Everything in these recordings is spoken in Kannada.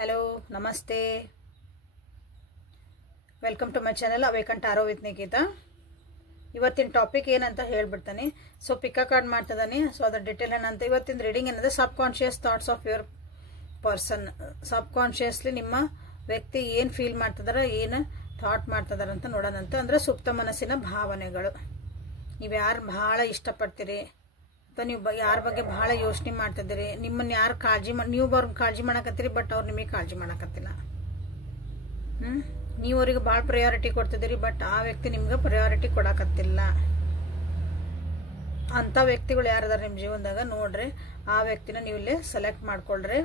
Hello, Namaste. Welcome to my channel Awaken Tarot with Nikita. ಇವತ್ತಿನ ಟಾಪಿಕ್ ಏನಂತ ಹೇಳ್ಬಿಡ್ತಾನೆ. ಸೊ ಪಿಕ್ ಕಾರ್ಡ್ ಮಾಡ್ತಿದ್ದಾನೆ. ಸೊ ಅದರ ಡೀಟೇಲ್ ಏನಂತ ಇವತ್ತಿನ ರೀಡಿಂಗ್ ಏನಂದ್ರೆ subconscious thoughts of your person. Subconsciously ನಿಮ್ಮ ವ್ಯಕ್ತಿ ಏನು ಫೀಲ್ ಮಾಡ್ತಿದಾರ, ಏನು ಥಾಟ್ ಮಾಡ್ತಿದಾರ ಅಂತ ನೋಡೋಣಂತ. ಅಂದ್ರೆ ಸುಪ್ತ ಮನಸ್ಸಿನ ಭಾವನೆಗಳು. ನೀವು ಯಾರು ಬಹಳ ಇಷ್ಟಪಡ್ತೀರಿ ಅಥವಾ ನೀವು ಯಾರ ಬಗ್ಗೆ ಬಹಳ ಯೋಚನೆ ಮಾಡ್ತಿದ್ದೀರಿ, ನಿಮ್ಮನ್ನ ಯಾರು ನೀವು ಅವ್ರಿಗೆ ಕಾಳಜಿ ಮಾಡಕತ್ತೀರಿ, ಬಟ್ ಅವ್ರು ನಿಮಗೆ ಕಾಳಜಿ ಮಾಡಕತ್ತಿಲ್ಲ. ನೀವು ಅವ್ರಿಗೆ ಭಾಳ ಪ್ರಯಾರಿಟಿ ಕೊಡ್ತಿದ್ದೀರಿ, ಬಟ್ ಆ ವ್ಯಕ್ತಿ ನಿಮ್ಗೆ ಪ್ರಯಾರಿಟಿ ಕೊಡಕತ್ತಿಲ್ಲ. ಅಂಥ ವ್ಯಕ್ತಿಗಳು ಯಾರದಾರ ನಿಮ್ಮ ಜೀವನದಾಗ ನೋಡ್ರಿ, ಆ ವ್ಯಕ್ತಿನ ನೀವು ಇಲ್ಲೇ ಸೆಲೆಕ್ಟ್ ಮಾಡ್ಕೊಳ್ರಿ.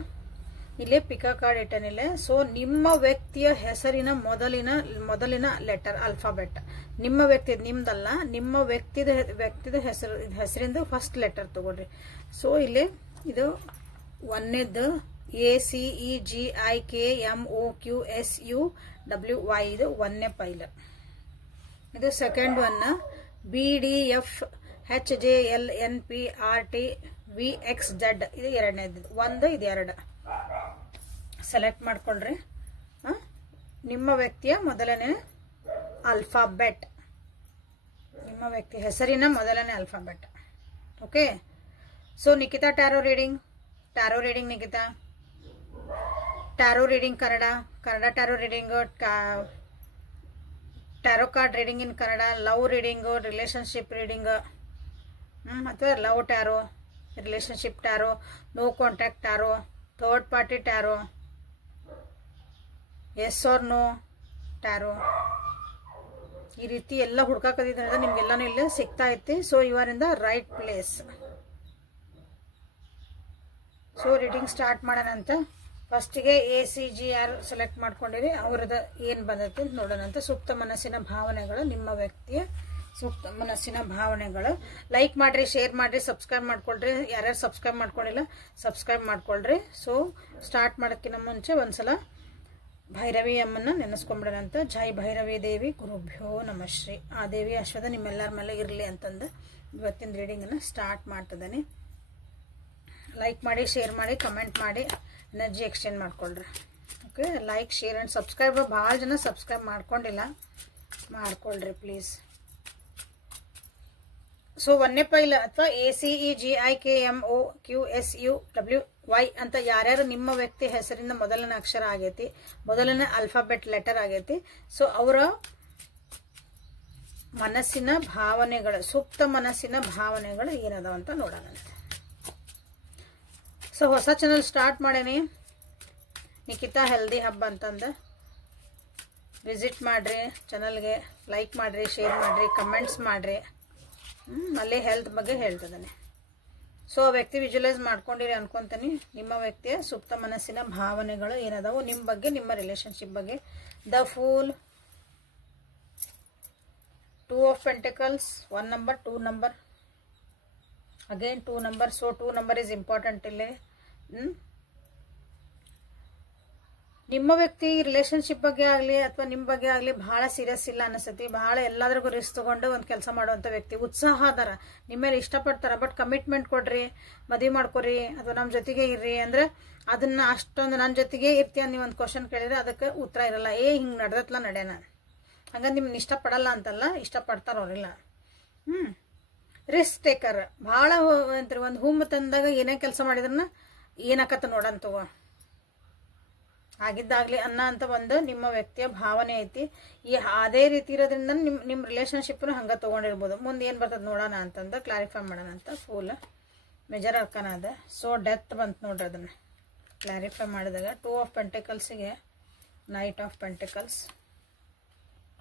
ಇಲ್ಲೇ ಪಿಕ್ ಕಾರ್ಡ್ ಇಟ್ಟನಿಲ್ಲೇ. ಸೊ ನಿಮ್ಮ ವ್ಯಕ್ತಿಯ ಹೆಸರಿನ ಮೊದಲಿನ ಲೆಟರ್ ಆಲ್ಫಾಬೆಟ್, ನಿಮ್ಮ ವ್ಯಕ್ತಿ ನಿಮ್ದಲ್ಲ, ನಿಮ್ಮ ವ್ಯಕ್ತಿದ ಹೆಸರಿಂದ ಫಸ್ಟ್ ಲೆಟರ್ ತಗೊಳ್ರಿ. ಸೊ ಇಲ್ಲಿ ಇದು ಒಂದನೇದು ACEGIKMOQSUWY, ಇದು ಒಂದನೇ ಪೈಲ್. ಇದು ಸೆಕೆಂಡ್ ಒನ್ BDFHJLNPRTVXZ, ಇದು ಎರಡನೇದು. ಇದು ಎರಡು ಸೆಲೆಕ್ಟ್ ಮಾಡ್ಕೊಳ್ರಿ. ನಿಮ್ಮ ವ್ಯಕ್ತಿಯ ಮೊದಲನೇ ಆಲ್ಫಾಬೆಟ್, ನಿಮ್ಮ ವ್ಯಕ್ತಿ ಹೆಸರಿನ ಮೊದಲನೇ alphabet. Okay. So Nikita tarot reading Nikita. Tarot reading Kannada tarot reading, tarot card reading in Kannada, love reading, relationship reading, ಅಥವಾ love tarot, relationship tarot, no contact tarot, third party tarot, yes or no tarot. ಈ ರೀತಿ ಎಲ್ಲ ಹುಡ್ಕಾಕದಿದ್ರಿಂದ ನಿಮ್ಗೆಲ್ಲಾನು ಇಲ್ಲೇ ಸಿಗ್ತಾ ಐತಿ. So you are in the right place. So reading start ಮಾಡೋಣಂತ. ಫಸ್ಟಿಗೆ ACGR ಸೆಲೆಕ್ಟ್ ಮಾಡ್ಕೊಂಡಿರಿ, ಅವ್ರದ್ದು ಏನು ಬಂದೈತಿ ಅಂತ ನೋಡೋಣಂತ. ಸುಪ್ತ ಮನಸ್ಸಿನ ಭಾವನೆಗಳು, ನಿಮ್ಮ ವ್ಯಕ್ತಿಯ ಸುಪ್ತ ಮನಸ್ಸಿನ ಭಾವನೆಗಳು. ಲೈಕ್ ಮಾಡ್ರಿ, ಶೇರ್ ಮಾಡ್ರಿ, ಸಬ್ಸ್ಕ್ರೈಬ್ ಮಾಡ್ಕೊಳ್ರಿ. ಯಾರ್ಯಾರು ಸಬ್ಸ್ಕ್ರೈಬ್ ಮಾಡ್ಕೊಂಡಿಲ್ಲ ಸಬ್ಸ್ಕ್ರೈಬ್ ಮಾಡ್ಕೊಳ್ರಿ. ಸೊ ಸ್ಟಾರ್ಟ್ ಮಾಡೋಕ್ಕಿಂತ ಮುಂಚೆ ಒಂದ್ಸಲ ಭೈರವಿ ಅಮ್ಮನ್ನ ನೆನೆಸ್ಕೊಂಡ್ಬಿಡೋಣಂತ. ಜೈ ಭೈರವಿ ದೇವಿ ಗುರುಭ್ಯೋ ನಮಃ ಶ್ರೀ. ಆ ದೇವಿ ಆಶೀರ್ವಾದ ನಿಮ್ಮೆಲ್ಲರ ಮೇಲೆ ಇರಲಿ ಅಂತಂದು ಇವತ್ತಿನ ರೀಡಿಂಗನ್ನು ಸ್ಟಾರ್ಟ್ ಮಾಡ್ತಿದ್ದೇನೆ. ಲೈಕ್ ಮಾಡಿ, ಶೇರ್ ಮಾಡಿ, ಕಮೆಂಟ್ ಮಾಡಿ, ಎನರ್ಜಿ ಎಕ್ಸ್ಚೇಂಜ್ ಮಾಡ್ಕೊಳ್ರಿ. Okay. Like, share and subscribe. ಭಾಳ ಜನ ಸಬ್ಸ್ಕ್ರೈಬ್ ಮಾಡ್ಕೊಂಡಿಲ್ಲ, ಮಾಡ್ಕೊಳ್ರಿ ಪ್ಲೀಸ್. ಸೊ ಒಂದನೇ ಪೈಲ್ ಅಥವಾ ACEGIKMOQSUWY ಅಂತ ಯಾರ್ಯಾರು ನಿಮ್ಮ ವ್ಯಕ್ತಿ ಹೆಸರಿಂದ ಮೊದಲನೇ ಅಕ್ಷರ ಆಗೈತಿ, ಮೊದಲನೇ ಆಲ್ಫಾಬೆಟ್ ಲೆಟರ್ ಆಗೈತಿ, ಸೊ ಅವರ ಮನಸ್ಸಿನ ಭಾವನೆಗಳು, ಸುಪ್ತ ಮನಸ್ಸಿನ ಭಾವನೆಗಳು ಏನದಾವ ಅಂತ ನೋಡೋಣಂತೆ. ಸೊ ಹೊಸ ಚಾನಲ್ ಸ್ಟಾರ್ಟ್ ಮಾಡೇನಿ, ನಿಖಿತಾ ಹೆಲ್ದಿ ಹಬ್ ಅಂತಂದು. ವಿಸಿಟ್ ಮಾಡ್ರಿ ಚಾನಲ್ಗೆ, ಲೈಕ್ ಮಾಡ್ರಿ, ಶೇರ್ ಮಾಡ್ರಿ, ಕಮೆಂಟ್ಸ್ ಮಾಡ್ರಿ. ಅಲ್ಲಿ ಹೆಲ್ತ್ ಬಗ್ಗೆ ಹೇಳ್ತಿದ್ದಾನೆ. ಸೊ ವ್ಯಕ್ತಿ ವಿಜುವಲೈಸ್ ಮಾಡ್ಕೊಂಡಿರಿ ಅನ್ಕೊಂತೀನಿ. ನಿಮ್ಮ ವ್ಯಕ್ತಿಯ ಸುಪ್ತ ಮನಸ್ಸಿನ ಭಾವನೆಗಳು ಏನದಾವು ನಿಮ್ಮ ಬಗ್ಗೆ, ನಿಮ್ಮ ರಿಲೇಶನ್ಶಿಪ್ ಬಗ್ಗೆ. The pool, 2 of Pentacles, 1 number, 2 number, again 2 number. So 2 number is important ಇಲ್ಲಿ. ನಿಮ್ಮ ವ್ಯಕ್ತಿ ರಿಲೇಶನ್ಶಿಪ್ ಬಗ್ಗೆ ಆಗಲಿ ಅಥವಾ ನಿಮ್ಮ ಬಗ್ಗೆ ಆಗಲಿ ಬಹಳ ಸೀರಿಯಸ್ ಇಲ್ಲ ಅನಿಸ್ತೈತಿ. ಬಹಳ ಎಲ್ಲಾದ್ರಿಗೂ ರಿಸ್ಕ್ ತಗೊಂಡು ಒಂದು ಕೆಲಸ ಮಾಡುವಂಥ ವ್ಯಕ್ತಿ. ಉತ್ಸಾಹ ಅದಾರ, ನಿಮ್ಮ ಮೇಲೆ ಇಷ್ಟಪಡ್ತಾರ, ಬಟ್ ಕಮಿಟ್ಮೆಂಟ್ ಕೊಡ್ರಿ, ಮದುವೆ ಮಾಡ್ಕೊರಿ ಅಥವಾ ನಮ್ಮ ಜೊತೆಗೆ ಇರ್ರಿ ಅಂದ್ರೆ ಅದನ್ನ ಅಷ್ಟೊಂದು ನನ್ನ ಜೊತೆಗೆ ಇರ್ತೀಯ ನೀವು ಒಂದು ಕ್ವಶನ್ ಕೇಳಿದ್ರೆ ಅದಕ್ಕೆ ಉತ್ತರ ಇರಲ್ಲ. ಹಿಂಗೆ ನಡೆದತ್ಲ ನಡೆಯೋಣ, ಹಂಗಂದ್ರೆ ನಿಮ್ನ ಇಷ್ಟಪಡಲ್ಲ ಅಂತಲ್ಲ, ಇಷ್ಟಪಡ್ತಾರ ಅವ್ರಿಲ್ಲ. ರಿಸ್ಕ್ ಟೇಕರ್, ಭಾಳ ಒಂದು ಹೂವು ತಂದಾಗ ಏನೇ ಕೆಲಸ ಮಾಡಿದ್ರನ್ನ ಏನಕತ್ತ ನೋಡಂತವ ಆಗಿದ್ದಾಗ್ಲಿ ಅಂತ ಒಂದು ನಿಮ್ಮ ವ್ಯಕ್ತಿಯ ಭಾವನೆ ಐತಿ. ಅದೇ ರೀತಿ ಇರೋದ್ರಿಂದ ನಿಮ್ಮ ರಿಲೇಶನ್ಶಿಪ್ನ ಹಂಗೆ ತೊಗೊಂಡಿರ್ಬೋದು. ಮುಂದೆ ಏನು ಬರ್ತದೆ ನೋಡೋಣ ಅಂತಂದು ಕ್ಲಾರಿಫೈ ಮಾಡೋಣ ಅಂತ. ಫುಲ್ ಮೆಜರ್ ಅರ್ಕನ ಅದ. ಸೊ ಡೆತ್ ಬಂತು ನೋಡ್ರಿ, ಅದನ್ನು ಕ್ಲಾರಿಫೈ ಮಾಡಿದಾಗ 2 of Pentaclesಗೆ Knight of Pentacles,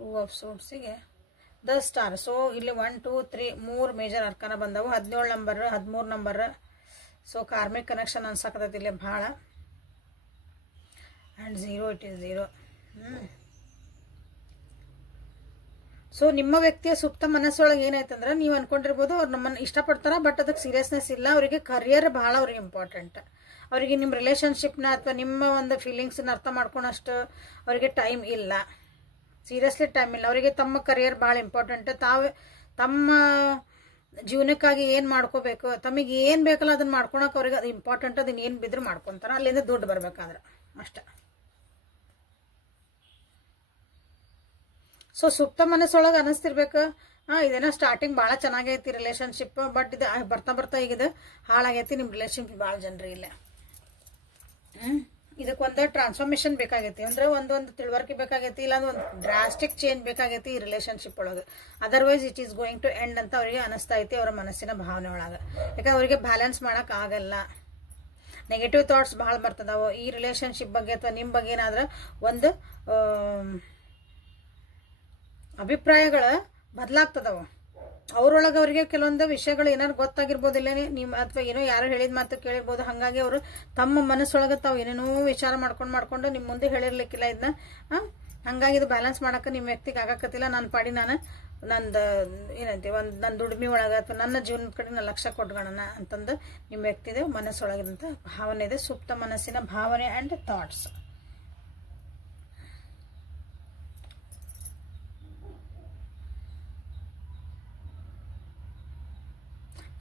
2 of Swordsಗೆ ದ ಸ್ಟಾರ್. ಸೊ ಇಲ್ಲಿ 1 2 3 3 ಮೇಜರ್ ಅರ್ಕನ ಬಂದವು. 17 number, 13 number. So karmic connection ಅನ್ಸಕತ್ತೈತಿ ಇಲ್ಲಿ ಭಾಳ. And 0, it is 0. ಸೊ ನಿಮ್ಮ ವ್ಯಕ್ತಿಯ ಸುಪ್ತ ಮನಸ್ಸೊಳಗೆ ಏನಾಯ್ತಂದ್ರೆ ನೀವು ಅನ್ಕೊಂಡಿರ್ಬೋದು ಅವ್ರು ನಮ್ಮನ್ನು ಇಷ್ಟಪಡ್ತಾರ, ಬಟ್ ಅದಕ್ಕೆ ಸೀರಿಯಸ್ನೆಸ್ ಇಲ್ಲ. ಅವರಿಗೆ ಕರಿಯರ್ ಭಾಳ ಅವ್ರಿಗೆ ಇಂಪಾರ್ಟೆಂಟ್. ಅವರಿಗೆ ನಿಮ್ಮ ರಿಲೇಶನ್ಶಿಪ್ನ ಅಥವಾ ನಿಮ್ಮ ಒಂದು ಫೀಲಿಂಗ್ಸನ್ನ ಅರ್ಥ ಮಾಡ್ಕೊಳಷ್ಟು ಅವರಿಗೆ ಟೈಮ್ ಇಲ್ಲ, ಸೀರಿಯಸ್ಲಿ ಟೈಮ್ ಇಲ್ಲ. ಅವರಿಗೆ ತಮ್ಮ ಕರಿಯರ್ ಭಾಳ ಇಂಪಾರ್ಟೆಂಟ್. ತಮ್ಮ ಜೀವನಕ್ಕಾಗಿ ಏನು ಮಾಡ್ಕೋಬೇಕು, ತಮಗೆ ಏನು ಬೇಕಲ್ಲ ಅದನ್ನ ಮಾಡ್ಕೊಳಕ್ಕೆ ಅವ್ರಿಗೆ ಅದು ಇಂಪಾರ್ಟೆಂಟ್. ಅದನ್ನ ಏನು ಬಿದ್ದರೂ ಮಾಡ್ಕೊತಾರ, ಅಲ್ಲಿಂದ ದುಡ್ಡು ಬರ್ಬೇಕಾದ್ರೆ ಅಷ್ಟೇ. ಸೊ ಸುಪ್ತ ಮನಸ್ಸೊಳಗೆ ಅನಿಸ್ತಿರ್ಬೇಕು ಇದೇನೋ ಸ್ಟಾರ್ಟಿಂಗ್ ಭಾಳ ಚೆನ್ನಾಗೈತಿ ರಿಲೇಶನ್ಶಿಪ್, ಬಟ್ ಇದು ಬರ್ತಾ ಬರ್ತಾ ಈಗ ಇದು ಹಾಳಾಗೈತಿ ನಿಮ್ಮ ರಿಲೇಶನ್ಶಿಪ್. ಭಾಳ ಜನರು ಇಲ್ಲ ಇದಕ್ಕೊಂದು ಟ್ರಾನ್ಸ್ಫಾರ್ಮೇಶನ್ ಬೇಕಾಗೈತಿ, ಅಂದ್ರೆ ಒಂದೊಂದು ತಿಳುವಳಿಕೆ ಬೇಕಾಗೈತಿ, ಇಲ್ಲಾಂದ್ರೆ ಒಂದು ಡ್ರಾಸ್ಟಿಕ್ ಚೇಂಜ್ ಬೇಕಾಗೈತಿ ಈ ರಿಲೇಶನ್ಶಿಪ್ ಒಳಗೆ. Otherwise it is going to end ಅಂತ ಅವರಿಗೆ ಅನಿಸ್ತಾ ಐತಿ ಅವರ ಮನಸ್ಸಿನ ಭಾವನೆ ಒಳಗೆ. ಯಾಕಂದ್ರೆ ಅವರಿಗೆ ಬ್ಯಾಲೆನ್ಸ್ ಮಾಡಕ್ ಆಗಲ್ಲ, ನೆಗೆಟಿವ್ ಥಾಟ್ಸ್ ಭಾಳ ಬರ್ತದಾವ ಈ ರಿಲೇಶನ್ಶಿಪ್ ಬಗ್ಗೆ ಅಥವಾ ನಿಮ್ಮ ಬಗ್ಗೆ. ಏನಾದ್ರೆ ಒಂದು ಅಭಿಪ್ರಾಯಗಳ ಬದಲಾಗ್ತದವ ಅವ್ರೊಳಗೆ. ಅವರಿಗೆ ಕೆಲವೊಂದು ವಿಷಯಗಳು ಏನಾರು ಗೊತ್ತಾಗಿರ್ಬೋದಿಲ್ಲ ನಿಮ್ಮ, ಅಥವಾ ಏನೋ ಯಾರು ಹೇಳಿದ ಮಾತು ಕೇಳಿರ್ಬೋದು. ಹಾಗಾಗಿ ಅವರು ತಮ್ಮ ಮನಸ್ಸೊಳಗೆ ತಾವು ಏನೇನೋ ವಿಚಾರ ಮಾಡ್ಕೊಂಡು ನಿಮ್ಮ ಮುಂದೆ ಹೇಳಿರ್ಲಿಕ್ಕಿಲ್ಲ ಇದನ್ನ. ಹಂಗಾಗಿ ಇದು ಬ್ಯಾಲೆನ್ಸ್ ಮಾಡಕ್ಕೆ ನಿಮ್ಮ ವ್ಯಕ್ತಿಗೆ ಆಗಾಕತ್ತಿಲ್ಲ. ನಾನು ಪಾಡಿ ನಾನು ನಂದು ಏನಂತೀವಿ ನನ್ನ ದುಡಿಮೆ ಒಳಗೆ ಅಥವಾ ನನ್ನ ಜೀವನದ ಕಡೆ ನಾನು ಲಕ್ಷ್ಯ ಕೊಟ್ಕೊಳ್ಳೋಣ ಅಂತಂದು ನಿಮ್ಮ ವ್ಯಕ್ತಿದೆ ಮನಸ್ಸೊಳಗಿದಂಥ ಭಾವನೆ ಇದೆ, ಸುಪ್ತ ಮನಸ್ಸಿನ ಭಾವನೆ ಆ್ಯಂಡ್ ಥಾಟ್ಸ್.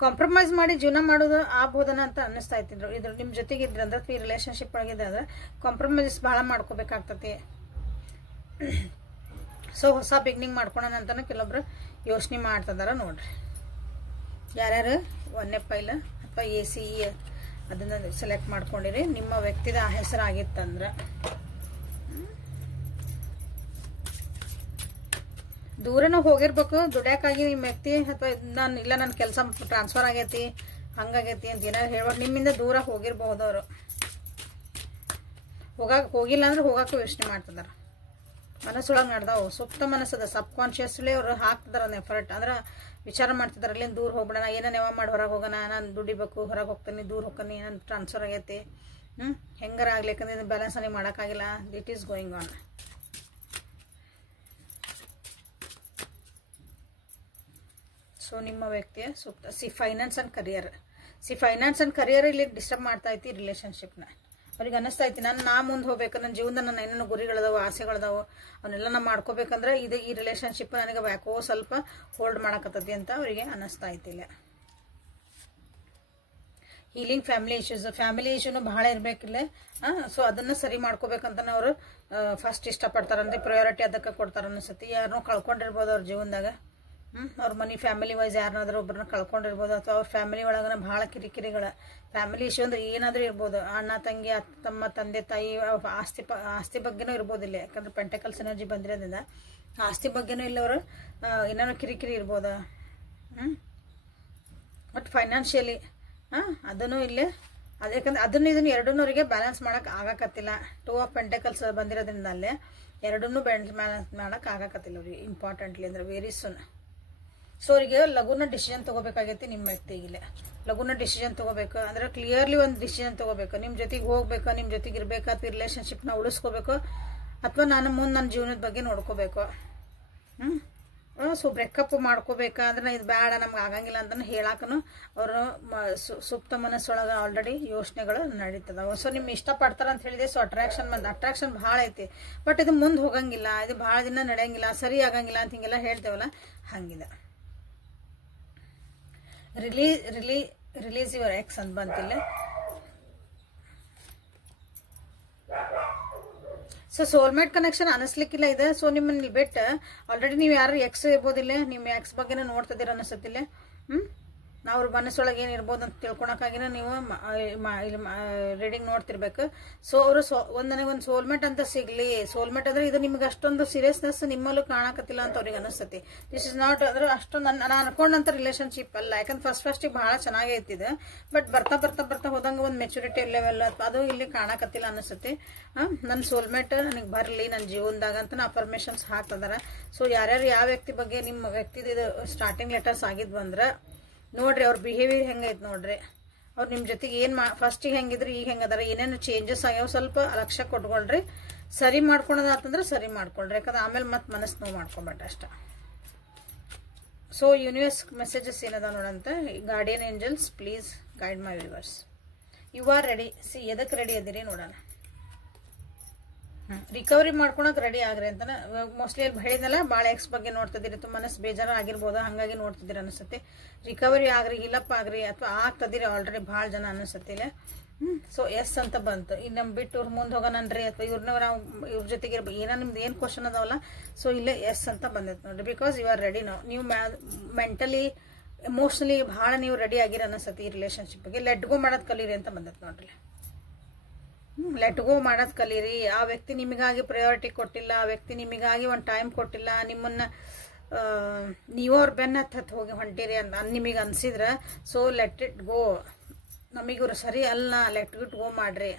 ಕಾಂಪ್ರಮೈಸ್ ಮಾಡಿ ಜೀವನ ಮಾಡೋದು ಆಗ್ಬೋದನ ಅಂತ ಅನ್ನಿಸ್ತಾ ಇತ್ತಿದ್ರು. ಇದ್ರ ನಿಮ್ಮ ಜೊತೆಗೆ ಇದ್ರಂದ್ರೆ ಈ ರಿಲೇಶನ್ಶಿಪ್ ಒಳಗಿದ್ರೆ ಅಂದ್ರೆ ಕಾಂಪ್ರಮೈಸ್ ಭಾಳ ಮಾಡ್ಕೋಬೇಕಾಗ್ತತಿ. ಸೊ ಹೊಸ ಬಿಗ್ನಿಂಗ್ ಮಾಡ್ಕೊಳೋಣ ಅಂತಾನೆ ಕೆಲವೊಬ್ರು ಯೋಚನೆ ಮಾಡ್ತಿದಾರ ನೋಡ್ರಿ. ಯಾರ್ಯಾರು 1ನೇ ಫೈಲ್ ಅಥವಾ ACE ಅದನ್ನ ಸೆಲೆಕ್ಟ್ ಮಾಡ್ಕೊಂಡಿರಿ, ನಿಮ್ಮ ವ್ಯಕ್ತಿದ ಆ ಹೆಸರು ಆಗಿತ್ತಂದ್ರೆ ದೂರನೂ ಹೋಗಿರ್ಬೇಕು ದುಡ್ಯಾಕಾಗಿ ನಿಮ್ಮ ವ್ಯಕ್ತಿ, ಅಥವಾ ನನ್ನ ಕೆಲಸ ಟ್ರಾನ್ಸ್ಫರ್ ಆಗೈತಿ ಹಂಗಾಗೈತಿ ಅಂತ ಏನಾರು ಹೇಳ್ಬೇಕು. ನಿಮ್ಮಿಂದ ದೂರ ಹೋಗಿರ್ಬಹುದು ಅವರು. ಹೋಗಿಲ್ಲ ಅಂದ್ರೆ ಹೋಗಕ್ಕೂ ಯೋಚನೆ ಮಾಡ್ತಿದಾರ. ಮನಸ್ಸೊಳಗೆ ನಡ್ದಾವು ಸುಪ್ತ ಮನಸ್ಸದ ಸಬ್ ಕಾನ್ಶಿಯಸ್ಲಿ ಅವ್ರು ಹಾಕ್ತಿದಾರ ಒಂದು ಎಫರ್ಟ್. ಅಂದ್ರೆ ವಿಚಾರ ಮಾಡ್ತಿದಾರೆ ಅಲ್ಲಿಂದ ದೂರ ಹೋಗ್ಬಿಡೋಣ, ಏನೋ ನೆವ ಮಾಡಿ ಹೊರಗೆ ಹೋಗೋಣ, ನಾನು ದುಡಿಬೇಕು, ಹೊರಗೆ ಹೋಗ್ತೀನಿ, ದೂರ ಹೋಗ್ತೀನಿ, ನನ್ನ ಟ್ರಾನ್ಸ್ಫರ್ ಆಗೈತಿ, ಹೆಂಗಾರ ಆಗ್ಲಿಕ್ಕಂದ್ರೆ ಬ್ಯಾಲೆನ್ಸ್ ನನಗೆ ಮಾಡೋಕ್ಕಾಗಿಲ್ಲ. It is going on. So ನಿಮ್ಮ ವ್ಯಕ್ತಿಯ ಸೂಕ್ತ finance and career. Finance and career ಇಲ್ಲಿ ಡಿಸ್ಟರ್ಬ್ ಮಾಡ್ತಾ ಐತಿ ರಿಲೇಶನ್ಶಿಪ್ನ. ಅವ್ರಿಗೆ ಅನ್ನಿಸ್ತಾ ಐತಿ ನಾ ಮುಂದೆ ಹೋಗ್ಬೇಕು, ನನ್ನ ಜೀವನದ ನನ್ನ ಏನೇನೋ ಗುರಿಗಳದಾವು ಆಸೆಗಳದಾವು ಅವನ್ನೆಲ್ಲ ನಾ ಮಾಡ್ಕೋಬೇಕಂದ್ರೆ ಇದು ಈ ರಿಲೇಶನ್ಶಿಪ್ ನನಗೆ ಯಾಕೋ ಸ್ವಲ್ಪ ಹೋಲ್ಡ್ ಮಾಡಕತ್ತತಿ ಅಂತ ಅವರಿಗೆ ಅನ್ನಿಸ್ತಾ ಐತಿಲ್ಲ. ಹೀಲಿಂಗ್ ಫ್ಯಾಮಿಲಿ ಇಶ್ಯೂನು ಬಹಳ ಇರ್ಬೇಕಿಲ್ಲ. ಸೊ ಅದನ್ನ ಸರಿ ಮಾಡ್ಕೋಬೇಕಂತ ಅವರು ಫಸ್ಟ್ ಇಷ್ಟಪಡ್ತಾರಂದ್ರೆ ಪ್ರಯಾರಿಟಿ ಅದಕ್ಕೆ ಕೊಡ್ತಾರ ಅನಿಸುತ್ತೆ. ಯಾರನ್ನೋ ಕಳ್ಕೊಂಡಿರ್ಬೋದು ಅವ್ರ ಜೀವನದಾಗ, ಅವ್ರ ಮನಿ ಫ್ಯಾಮಿಲಿ ವೈಸ್ ಯಾರನ್ನಾದ್ರೂ ಒಬ್ಬರನ್ನ ಕಳ್ಕೊಂಡಿರ್ಬೋದು, ಅಥವಾ ಅವ್ರ ಫ್ಯಾಮಿಲಿ ಒಳಗನ ಬಹಳ ಕಿರಿಕಿರಿಗಳ ಫ್ಯಾಮಿಲಿ ಇಶ್ಯೂ ಅಂದ್ರೆ ಏನಾದ್ರೂ ಇರ್ಬೋದು. ಅಣ್ಣ ತಂಗಿ ತಮ್ಮ ತಂದೆ ತಾಯಿ ಆಸ್ತಿ ಬಗ್ಗೆನೂ ಇರ್ಬೋದಿಲ್ಲ. ಯಾಕಂದ್ರೆ ಪೆಂಟಕಲ್ಸ್ ಎನರ್ಜಿ ಬಂದಿರೋದ್ರಿಂದ ಆಸ್ತಿ ಬಗ್ಗೆನೂ ಇಲ್ಲ ಅವರು ಏನಾದ್ರು ಕಿರಿಕಿರಿ ಇರ್ಬೋದು. ಬಟ್ ಫೈನಾನ್ಷಿಯಲಿ ಅದನ್ನು ಇಲ್ಲೇ ಅದು, ಯಾಕಂದ್ರೆ ಅದನ್ನು ಇದನ್ನು ಎರಡನ್ನೂ ಅವರಿಗೆ ಬ್ಯಾಲೆನ್ಸ್ ಮಾಡಕ್ ಆಗಕತ್ತಿಲ್ಲ. 2 ಆಫ್ ಪೆಂಟಕಲ್ಸ್ ಬಂದಿರೋದ್ರಿಂದ ಅಲ್ಲೇ ಎರಡನ್ನೂ ಬ್ಯಾಲೆನ್ಸ್ ಮಾಡಕ್ ಆಗಕತ್ತಿಲ್ಲ ಅವ್ರಿಗೆ. ಇಂಪಾರ್ಟೆಂಟ್ಲಿ ಅಂದ್ರೆ ವೆರಿ ಸೂನ್. ಸೊ ಅವರಿಗೆ ಲಘುನ ಡಿಸಿಷನ್ ತಗೋಬೇಕಾಗೈತಿ. ನಿಮ್ಮ ವ್ಯಕ್ತಿಗಿಲ್ಲ ಲಘುನ ಡಿಸಿಷನ್ ತಗೋಬೇಕು ಅಂದ್ರೆ ಕ್ಲಿಯರ್ಲಿ ಒಂದು ಡಿಸಿಷನ್ ತಗೋಬೇಕು. ನಿಮ್ಮ ಜೊತೆಗೆ ಹೋಗ್ಬೇಕು, ನಿಮ್ಮ ಜೊತೆಗೆ ಇರ್ಬೇಕು, ಅಥವಾ ರಿಲೇಶನ್ಶಿಪ್ನ ಉಳಿಸ್ಕೋಬೇಕು, ಅಥವಾ ನಾನು ಮುಂದೆ ನನ್ನ ಜೀವನದ ಬಗ್ಗೆ ನೋಡ್ಕೋಬೇಕು. ಸೊ ಬ್ರೇಕಪ್ ಮಾಡ್ಕೋಬೇಕಾದ್ರೆ ಇದು ಬೇಡ ನಮ್ಗೆ ಆಗಂಗಿಲ್ಲ ಅಂತ ಹೇಳಾಕನು ಅವರು ಸುಪ್ತ ಮನಸ್ಸೊಳಗೆ ಆಲ್ರೆಡಿ ಯೋಚನೆಗಳು ನಡೀತದವ. ಸೊ ನಿಮ್ಗೆ ಇಷ್ಟಪಡ್ತಾರ ಅಂತ ಹೇಳಿದೆ. ಸೊ ಅಟ್ರಾಕ್ಷನ್ ಭಾಳ ಐತಿ, ಬಟ್ ಇದು ಮುಂದೆ ಹೋಗಂಗಿಲ್ಲ, ಇದು ಭಾಳ ದಿನ ನಡೆಯಂಗಿಲ್ಲ, ಸರಿ ಆಗಂಗಿಲ್ಲ ಅಂತ ಹಿಂಗೆಲ್ಲ ಹೇಳ್ತೇವಲ್ಲ ಹಂಗಿದೆ. ರಿಲೀಸ್ ಯುವರ್ ಎಕ್ಸ್ ಅಂತ ಬಂತಿಲ್ಲ. ಸೊ ಸೋಲ್ಮೇಟ್ ಕನೆಕ್ಷನ್ ಅನಿಸ್ಲಿಕ್ಕಿಲ್ಲ ಇದೆ. ಸೊ ನಿಮ್ಮನ್ನ ಬಿಟ್ಟು ಆಲ್ರೆಡಿ ನೀವು ಯಾರು ಎಕ್ಸ್ ಇರ್ಬೋದಿಲ್ಲ, ನಿಮ್ಮ ಎಕ್ಸ್ ಬಗ್ಗೆನೇ ನೋಡ್ತಿದ್ದೀರ ಅನಿಸುತ್ತಿಲ್ಲ. ಅವ್ರ ಮನಸ್ಸೊಳಗೆ ಏನು ಇರ್ಬೋದು ಅಂತ ತಿಳ್ಕೊಳಕ್ಕಾಗಿನ ನೀವು ರೀಡಿಂಗ್ ನೋಡ್ತಿರ್ಬೇಕು. ಸೊ ಅವರು ಒಂದು ಸೋಲ್ಮೇಟ್ ಅಂತ ಸಿಗ್ಲಿ. ಸೋಲ್ಮೇಟ್ ಅಂದ್ರೆ ಇದು ನಿಮ್ಗೆ ಅಷ್ಟೊಂದು ಸೀರಿಯಸ್ನೆಸ್ ನಿಮ್ಮಲ್ಲೂ ಕಾಣಕತ್ತಿಲ್ಲ ಅಂತ ಅವ್ರಿಗೆ ಅನಿಸ್ತತಿ. ದಿಸ್ ಇಸ್ ನಾಟ್ ಅಂದ್ರೆ ಅಷ್ಟೊಂದು ನಾನು ಅನ್ಕೊಂಡಂತ ರಿಲೇಶನ್ಶಿಪ್ ಅಲ್ಲ. ಯಾಕಂದ್ರೆ ಫಸ್ಟಿಗೆ ಬಹಳ ಚೆನ್ನಾಗೇ ಇತ್ತಿದೆ, ಬಟ್ ಬರ್ತಾ ಹೋದಂಗ ಒಂದು ಮೆಚುರಿಟಿ ಲೆವೆಲ್ ಅಥವಾ ಅದು ಇಲ್ಲಿ ಕಾಣಕತ್ತಿಲ್ಲ ಅನಿಸುತ್ತೆ. ನನ್ನ ಸೋಲ್ಮೇಟ್ ನನಗೆ ಬರಲಿ ನನ್ನ ಜೀವನದಾಗ ಅಂತ ಅಫರ್ಮೇಷನ್ಸ್ ಹಾಕ್ತದಾರ. ಸೊ ಯಾರ್ಯಾರು ಯಾವ ವ್ಯಕ್ತಿ ಬಗ್ಗೆ ನಿಮ್ಮ ವ್ಯಕ್ತಿದ ಸ್ಟಾರ್ಟಿಂಗ್ ಲೆಟರ್ಸ್ ಆಗಿದ್ ಬಂದ್ರೆ ನೋಡ್ರಿ ಅವ್ರ ಬಿಹೇವಿಯರ್ ಹೆಂಗೈತೆ ನೋಡ್ರಿ. ಅವ್ರು ನಿಮ್ಮ ಜೊತೆಗೆ ಏನು ಫಸ್ಟಿಗೆ ಹೆಂಗಿದ್ರಿ ಈಗ ಹೆಂಗದಾರ, ಏನೇನು ಚೇಂಜಸ್ ಆಗ್ಯಾವ ಸ್ವಲ್ಪ ಲಕ್ಷ್ಯ ಕೊಟ್ಕೊಳ್ರಿ. ಸರಿ ಮಾಡ್ಕೊಳೋದಾತಂದ್ರೆ ಸರಿ ಮಾಡ್ಕೊಳ್ರಿ, ಯಾಕಂದ್ರೆ ಆಮೇಲೆ ಮತ್ತೆ ಮನಸ್ಸು ನೋವು ಮಾಡ್ಕೊಬೇಡ್ರಿ ಅಷ್ಟ. ಸೊ ಯೂನಿವರ್ಸ್ ಮೆಸೇಜಸ್ ಏನದ ನೋಡಂತ. Guardian angels please guide my viewers. You are ready. ಎದಕ್ಕೆ ರೆಡಿ ಅದಿರಿ ನೋಡೋಣ. ರಿಕವರಿ ಮಾಡ್ಕೊಳಕ್ ರೆಡಿ ಆಗ್ರಿ ಅಂತ ಮೋಸ್ಟ್ಲಿ ಅಲ್ಲಿ ಹೇಳಿದ್ನಲ್ಲ. ಭಾಳ ಎಕ್ಸ್ ಬಗ್ಗೆ ನೋಡ್ತಿದ್ದೀರಿ, ಮನಸ್ಸು ಬೇಜಾರ ಆಗಿರ್ಬೋದು, ಹಂಗಾಗಿ ನೋಡ್ತಿದ್ದೀರಿ ಅನಿಸುತ್ತೆ. ರಿಕವರಿ ಆಗ್ರಿ, ಇಲ್ಲಪ್ಪ ಆಗ್ರಿ, ಅಥವಾ ಆಗ್ತದಿರಿ ಆಲ್ರೆಡಿ ಭಾಳ ಜನ ಅನಿಸುತ್ತಿಲ್ಲ. ಸೊ ಎಸ್ ಅಂತ ಬಂತು. ಇನ್ನು ನಮ್ಮ ಬಿಟ್ಟು ಇವ್ರ ಮುಂದೆ ಹೋಗೋಣನ್ರಿ ಅಥವಾ ಇವ್ರನ್ನ ನಾವು ಇವ್ರ ಜೊತೆಗೆ ಏನೋ ನಿಮ್ದು ಏನು ಕ್ವಶನ್ ಅದಾವಲ್ಲ, ಸೊ ಇಲ್ಲೇ ಎಸ್ ಅಂತ ಬಂದೈತೆ ನೋಡ್ರಿ. ಬಿಕಾಸ್ ಯು ಆರ್ ರೆಡಿ ನೀವು ಮೆಂಟಲಿ ಎಮೋಷನಲಿ ಭಾಳ ನೀವು ರೆಡಿ ಆಗಿರ ಅನಿಸ್ತತಿ ಈ ರಿಲೇಶನ್ಶಿಪ್ಗೆ. ಲೆಟ್ ಗೋ ಮಾಡೋದು ಕಲೀರಿ ಅಂತ ಬಂದೈತೆ ನೋಡ್ರಿ. ಲೆಟ್ ಗೋ ಮಾಡೋದು ಕಲೀರಿ. ಆ ವ್ಯಕ್ತಿ ನಿಮಗಾಗಿ ಪ್ರಯಾರಿಟಿ ಕೊಟ್ಟಿಲ್ಲ, ಆ ವ್ಯಕ್ತಿ ನಿಮಗಾಗಿ ಒಂದು ಟೈಮ್ ಕೊಟ್ಟಿಲ್ಲ, ನಿಮ್ಮನ್ನ ನೀವು ಅವ್ರ ಬೆನ್ನ ಹತ್ತು ಹೋಗಿ ಹೊಂಟಿರಿ ಅಂತ ನಿಮಗೆ ಅನ್ಸಿದ್ರ, ಸೊ ಲೆಟ್ ಇಟ್ ಗೋ. ನಮಗಿವ್ರು ಸರಿ ಅಲ್ಲ, ಲೆಟ್ ಇಟ್ ಗೋ ಮಾಡ್ರಿ.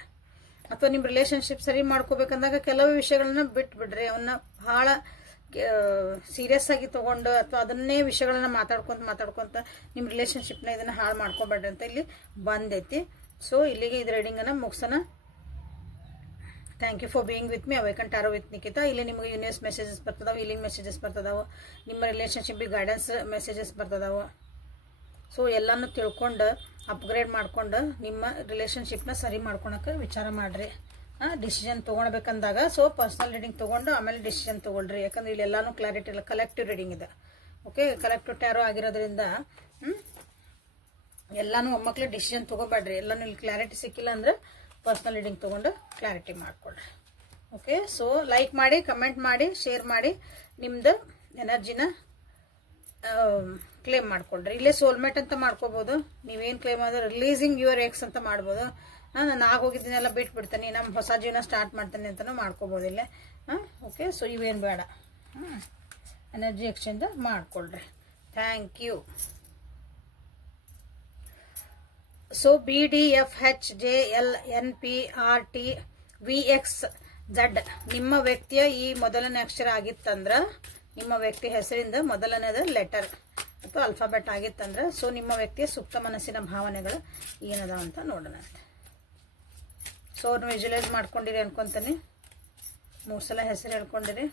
ಅಥವಾ ನಿಮ್ಮ ರಿಲೇಶನ್ಶಿಪ್ ಸರಿ ಮಾಡ್ಕೋಬೇಕಂದಾಗ ಕೆಲವು ವಿಷಯಗಳನ್ನ ಬಿಟ್ಬಿಡ್ರಿ. ಅವನ್ನ ಭಾಳ ಸೀರಿಯಸ್ ಆಗಿ ತಗೊಂಡು ಅಥವಾ ಅದನ್ನೇ ವಿಷಯಗಳನ್ನ ಮಾತಾಡ್ಕೊಂತ ನಿಮ್ಮ ರಿಲೇಶನ್ಶಿಪ್ನ ಇದನ್ನ ಹಾಳು ಮಾಡ್ಕೋಬೇಡ್ರಿ ಅಂತ ಇಲ್ಲಿ ಬಂದೈತಿ. ಸೊ ಇಲ್ಲಿಗೆ ಇದು ರೀಡಿಂಗನ್ನು ಮುಗಿಸೋಣ. Thank you for being with me awaken tarot with Nikhita. ಇಲ್ಲಿ ನಿಮಗೆ ಯೂನಿವರ್ಸ್ ಮೆಸೇಜಸ್ ಬರ್ತದಾವೆ, ಹೀಲಿಂಗ್ ಮೆಸೇಜಸ್ ಬರ್ತದಾವೆ, ನಿಮ್ಮ ರಿಲೇಶನ್ಶಿಪ್ಗೆ ಗೈಡೆನ್ಸ್ ಮೆಸೇಜಸ್ ಬರ್ತದಾವೆ. ಸೊ ಎಲ್ಲನೂ ತಿಳ್ಕೊಂಡು ಅಪ್ಗ್ರೇಡ್ ಮಾಡ್ಕೊಂಡು ನಿಮ್ಮ ರಿಲೇಶನ್ಶಿಪ್ನ ಸರಿ ಮಾಡ್ಕೊಳಕ್ಕೆ ವಿಚಾರ ಮಾಡಿರಿ. ಡಿಸಿಷನ್ ತೊಗೊಳ್ಬೇಕಂದಾಗ ಸೊ ಪರ್ಸನಲ್ ರೀಡಿಂಗ್ ತೊಗೊಂಡು ಆಮೇಲೆ ಡಿಸಿಷನ್ ತೊಗೊಳ್ರಿ. ಯಾಕಂದ್ರೆ ಇಲ್ಲಿ ಎಲ್ಲಾನು ಕ್ಲಾರಿಟಿ ಇಲ್ಲ, ಕಲೆಕ್ಟಿವ್ ರೀಡಿಂಗ್ ಇದೆ. ಓಕೆ, ಕಲೆಕ್ಟಿವ್ ಟ್ಯಾರೋ ಆಗಿರೋದ್ರಿಂದ ಎಲ್ಲಾನು ಒಮ್ಮಕ್ಲೆ ಡಿಸಿಷನ್ ತೊಗೋಬೇಡ್ರಿ. ಎಲ್ಲಾನು ಇಲ್ಲಿ ಕ್ಲಾರಿಟಿ ಸಿಕ್ಕಿಲ್ಲ ಅಂದ್ರೆ ಪರ್ಸನಲ್ ರೀಡಿಂಗ್ ತೊಗೊಂಡು ಕ್ಲಾರಿಟಿ ಮಾಡ್ಕೊಳ್ರಿ. ಓಕೆ, ಸೊ ಲೈಕ್ ಮಾಡಿ, ಕಮೆಂಟ್ ಮಾಡಿ, ಶೇರ್ ಮಾಡಿ, ನಿಮ್ದು ಎನರ್ಜಿನ ಕ್ಲೇಮ್ ಮಾಡ್ಕೊಳ್ರಿ. ಇಲ್ಲೇ ಸೋಲ್ಮೇಟ್ ಅಂತ ಮಾಡ್ಕೋಬಹುದು. ನೀವೇನು ಕ್ಲೇಮ್ ಮಾಡಿದ್ರೆ ರಿಲೀಸಿಂಗ್ ಯುವರ್ ಎಕ್ಸ್ ಅಂತ ಮಾಡ್ಬೋದು. ನಾನು ಆಗೋಗಿದ್ದನ್ನೆಲ್ಲ ಬಿಟ್ಬಿಡ್ತೀನಿ, ನಮ್ಮ ಹೊಸ ಜೀವನ ಸ್ಟಾರ್ಟ್ ಮಾಡ್ತೀನಿ ಅಂತಲೂ ಮಾಡ್ಕೋಬೋದು ಇಲ್ಲೇ. ಓಕೆ, ಸೊ ಇವೇನು ಬೇಡ, ಎನರ್ಜಿ ಎಕ್ಸ್ಚೇಂಜ್ ಮಾಡ್ಕೊಳ್ರಿ. Thank you. ಸೊ BDFHJLNPRTVXZ ನಿಮ್ಮ ವ್ಯಕ್ತಿಯ ಈ ಮೊದಲನೇ ಅಕ್ಷರ ಆಗಿತ್ತಂದ್ರ, ನಿಮ್ಮ ವ್ಯಕ್ತಿ ಹೆಸರಿಂದ ಮೊದಲನೇದ ಲೆಟರ್ ಅಥವಾ ಅಲ್ಫಾಬೆಟ್ ಆಗಿತ್ತಂದ್ರೆ, ಸೊ ನಿಮ್ಮ ವ್ಯಕ್ತಿಯ ಸುಪ್ತ ಮನಸ್ಸಿನ ಭಾವನೆಗಳು ಏನದ ಅಂತ ನೋಡೋಣ. ಸೊ ಅವ್ರನ್ನ ವಿಜುವಲೈಸ್ ಮಾಡ್ಕೊಂಡಿರಿ ಅನ್ಕೊಂತಾನೆ. 3 ಸಲ ಹೆಸರು ಹೇಳ್ಕೊಂಡಿರಿ.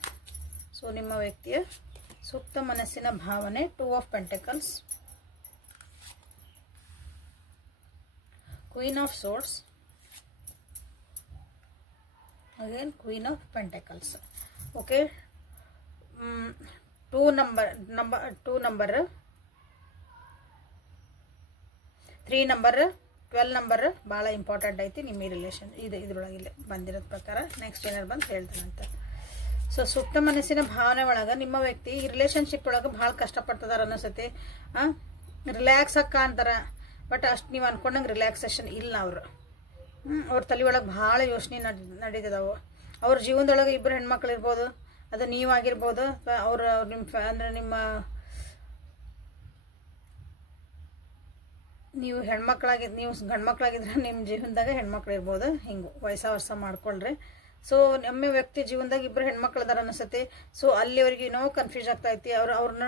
ಸೊ ನಿಮ್ಮ ವ್ಯಕ್ತಿಯ ಸುಪ್ತ ಮನಸ್ಸಿನ ಭಾವನೆ 2 of pentacles, Queen of Swords, again Queen of Pentacles. Okay, 2 number 3 number 12 number ಭಾಳ ಇಂಪಾರ್ಟೆಂಟ್ ಐತಿ ನಿಮ್ಮ ರಿಲೇಷನ್. ಇದ್ರೊಳಗೆ ಬಂದಿರೋದ ಪ್ರಕಾರ ನೆಕ್ಸ್ಟ್ ಏನಾರು ಬಂದು ಹೇಳ್ತಾನಂತ. ಸೊ ಸುಪ್ತ ಮನಸ್ಸಿನ ಭಾವನೆ ಒಳಗೆ ನಿಮ್ಮ ವ್ಯಕ್ತಿ ಈ ರಿಲೇಶನ್ಶಿಪ್ ಒಳಗೆ ಭಾಳ ಕಷ್ಟಪಡ್ತದಾರ ಅನಿಸ್ತೈತಿ. ರಿಲ್ಯಾಕ್ಸ್ ಆಗಿ ಕಾಣ್ತಾರ, ಬಟ್ ಅಷ್ಟು ನೀವು ಅನ್ಕೊಂಡಂಗೆ ರಿಲ್ಯಾಕ್ಸೇಷನ್ ಇಲ್ಲ. ಅವ್ರ ತಲೆ ಒಳಗೆ ಭಾಳ ಯೋಚನೆ ನಡೀತದಾವು. ಅವ್ರ ಜೀವನದೊಳಗೆ 2 ಹೆಣ್ಮಕ್ಳು ಇರ್ಬೋದು, ಅದು ನೀವಾಗಿರ್ಬೋದು, ಅವ್ರ ನಿಮ್ಮ ಅಂದ್ರೆ ನೀವು ಹೆಣ್ಮಕ್ಳಾಗಿದ್ದು ನೀವು ಗಂಡ್ಮಕ್ಳಾಗಿದ್ರೆ ನಿಮ್ಮ ಜೀವನದಾಗ ಹೆಣ್ಮಕ್ಳು ಇರ್ಬೋದು. ಹಿಂಗೆ ವಯಸ್ಸ ಮಾಡ್ಕೊಳ್ರಿ. ಸೊ ನಮ್ಮ ವ್ಯಕ್ತಿ ಜೀವನದಾಗ 2 ಹೆಣ್ಮಕ್ಳು ಅದಾರ ಅನಿಸ್ತೈತಿ. ಸೊ ಅಲ್ಲಿ ಅವ್ರಿಗೆ ಏನೋ ಕನ್ಫ್ಯೂಸ್ ಆಗ್ತಾ ಐತಿ. ಅವ್ರನ್ನ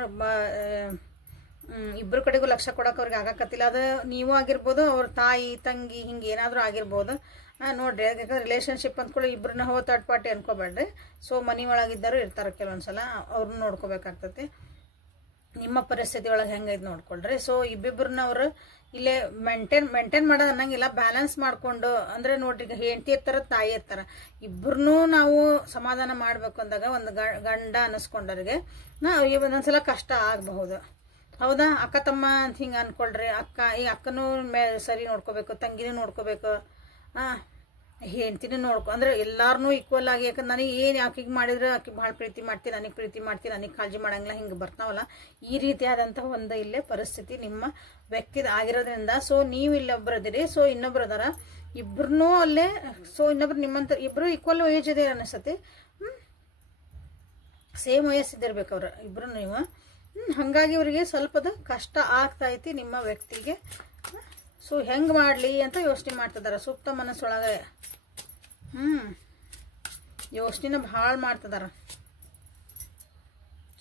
ಇಬ್ಬರು ಕಡೆಗೂ ಲಕ್ಷ ಕೊಡಕ್ಕೆ ಅವ್ರಿಗೆ ಆಗಾಕತ್ತಿಲ್ಲ. ಅದು ನೀವು ಆಗಿರ್ಬೋದು, ಅವ್ರ ತಾಯಿ ತಂಗಿ ಹಿಂಗೆ ಏನಾದರೂ ಆಗಿರ್ಬೋದು. ನೋಡ್ರಿ, ಯಾಕಂದ್ರೆ ರಿಲೇಶನ್ಶಿಪ್ ಅಂದ್ಕೊಳ್ಳಿ ಇಬ್ಬರನ್ನ ಥರ್ಡ್ ಪಾರ್ಟಿ ಅನ್ಕೋಬೇಡ್ರಿ. ಸೊ ಮನೆ ಒಳಗಿದ್ದರು ಇರ್ತಾರೆ ಕೆಲವೊಂದ್ಸಲ, ಅವ್ರನ್ನ ನೋಡ್ಕೋಬೇಕಾಗ್ತೈತಿ. ನಿಮ್ಮ ಪರಿಸ್ಥಿತಿ ಒಳಗೆ ಹೆಂಗೈತೆ ನೋಡ್ಕೊಳ್ರಿ. ಸೊ ಇಬ್ಬಿಬ್ಬರನ್ನ ಅವ್ರು ಇಲ್ಲೇ ಮೇಂಟೈನ್ ಮಾಡೋದು ಅನ್ನಂಗಿಲ್ಲ, ಬ್ಯಾಲೆನ್ಸ್ ಮಾಡ್ಕೊಂಡು. ಅಂದ್ರೆ ನೋಡ್ರಿ, ಈಗ ಹೆಂಡತಿ ಇರ್ತಾರ, ತಾಯಿ ಇರ್ತಾರ, ಇಬ್ಬರನ್ನೂ ನಾವು ಸಮಾಧಾನ ಮಾಡ್ಬೇಕು ಅಂದಾಗ ಒಂದು ಗಂಡ ಅನ್ನಿಸ್ಕೊಂಡವ್ರಿಗೆ ಒಂದೊಂದ್ಸಲ ಕಷ್ಟ ಆಗಬಹುದು. ಹೌದಾ? ಅಕ್ಕ ತಮ್ಮ ಅಂತ ಹಿಂಗೆ ಅನ್ಕೊಳ್ರಿ. ಈ ಅಕ್ಕನೂ ಸರಿ ನೋಡ್ಕೋಬೇಕು, ತಂಗಿನೂ ನೋಡ್ಕೋಬೇಕು, ಹೆಂಡ್ತಿನೂ ಅಂದ್ರೆ ಎಲ್ಲಾರನ್ನೂ ಈಕ್ವಲ್ ಆಗಿ. ಯಾಕಂದ್ರೆ ನನಗೆ ಏನು ಆಕಿಗೆ ಮಾಡಿದ್ರೆ ಆಕೆ ಭಾಳ ಪ್ರೀತಿ ಮಾಡ್ತೀನಿ, ನನಗೆ ಪ್ರೀತಿ ಮಾಡ್ತೀನಿ, ನನಗೆ ಕಾಳಜಿ ಮಾಡಂಗಿಲ್ಲ, ಹಿಂಗೆ ಬರ್ತಾವಲ್ಲ. ಈ ರೀತಿಯಾದಂತಹ ಒಂದು ಇಲ್ಲೇ ಪರಿಸ್ಥಿತಿ ನಿಮ್ಮ ವ್ಯಕ್ತಿದ ಆಗಿರೋದ್ರಿಂದ ಸೊ ನೀವು ಇಲ್ಲೊಬ್ರು ಅದಿರಿ, ಸೊ ಇನ್ನೊಬ್ರು ಅದಾರ, ಇಬ್ರನ್ನೂ ಅಲ್ಲೇ. ಸೊ ಇನ್ನೊಬ್ರು ನಿಮ್ಮಂತ ಇಬ್ರು ಈಕ್ವಲ್ ಏಜ್ ಇದೆ ಅನಿಸ್ತತಿ, ಸೇಮ್ ವಯಸ್ಸಿದ್ದಿರ್ಬೇಕು ಅವ್ರು ಇಬ್ರು ನೀವು. ಹಾಗಾಗಿ ಇವರಿಗೆ ಸ್ವಲ್ಪದ ಕಷ್ಟ ಆಗ್ತಾ ಐತಿ ನಿಮ್ಮ ವ್ಯಕ್ತಿಗೆ. ಸೊ ಹೆಂಗೆ ಮಾಡಲಿ ಅಂತ ಯೋಚನೆ ಮಾಡ್ತಿದಾರ ಸುಪ್ತ ಮನಸ್ಸೊಳಗೆ. ಯೋಚನೆನ ಭಾಳ ಮಾಡ್ತಿದಾರ.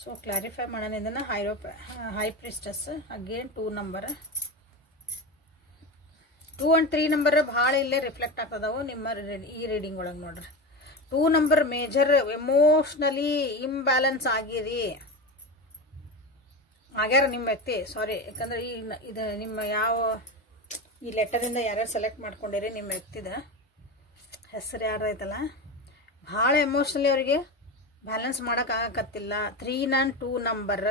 ಸೊ ಕ್ಲಾರಿಫೈ ಮಾಡೋಣ ಇದನ್ನ. High ಪ್ರಿಸ್ಟಸ್ again 2 number 2 and 3 number ಭಾಳ ಇಲ್ಲೇ ರಿಫ್ಲೆಕ್ಟ್ ಆಗ್ತದಾವು ನಿಮ್ಮ ಈ ರೀಡಿಂಗ್ ಒಳಗೆ. ನೋಡ್ರಿ, 2 ನಂಬರ್ ಮೇಜರ್ ಎಮೋಷ್ನಲಿ ಇಂಬ್ಯಾಲೆನ್ಸ್ ಆಗ್ಯಾರ ನಿಮ್ಮ ವ್ಯಕ್ತಿ. ಸಾರಿ, ಯಾಕಂದ್ರೆ ಇದು ನಿಮ್ಮ ಯಾವ ಈ ಲೆಟರಿಂದ ಯಾರ್ಯಾರು ಸೆಲೆಕ್ಟ್ ಮಾಡ್ಕೊಂಡಿರಿ ನಿಮ್ಮ ವ್ಯಕ್ತಿದ ಹೆಸರು ಯಾರೈತಲ್ಲ, ಭಾಳ ಎಮೋಷ್ನಲಿ ಅವರಿಗೆ ಬ್ಯಾಲೆನ್ಸ್ ಮಾಡೋಕ್ಕಾಗತ್ತಿಲ್ಲ. 3 and 2 ನಂಬರ್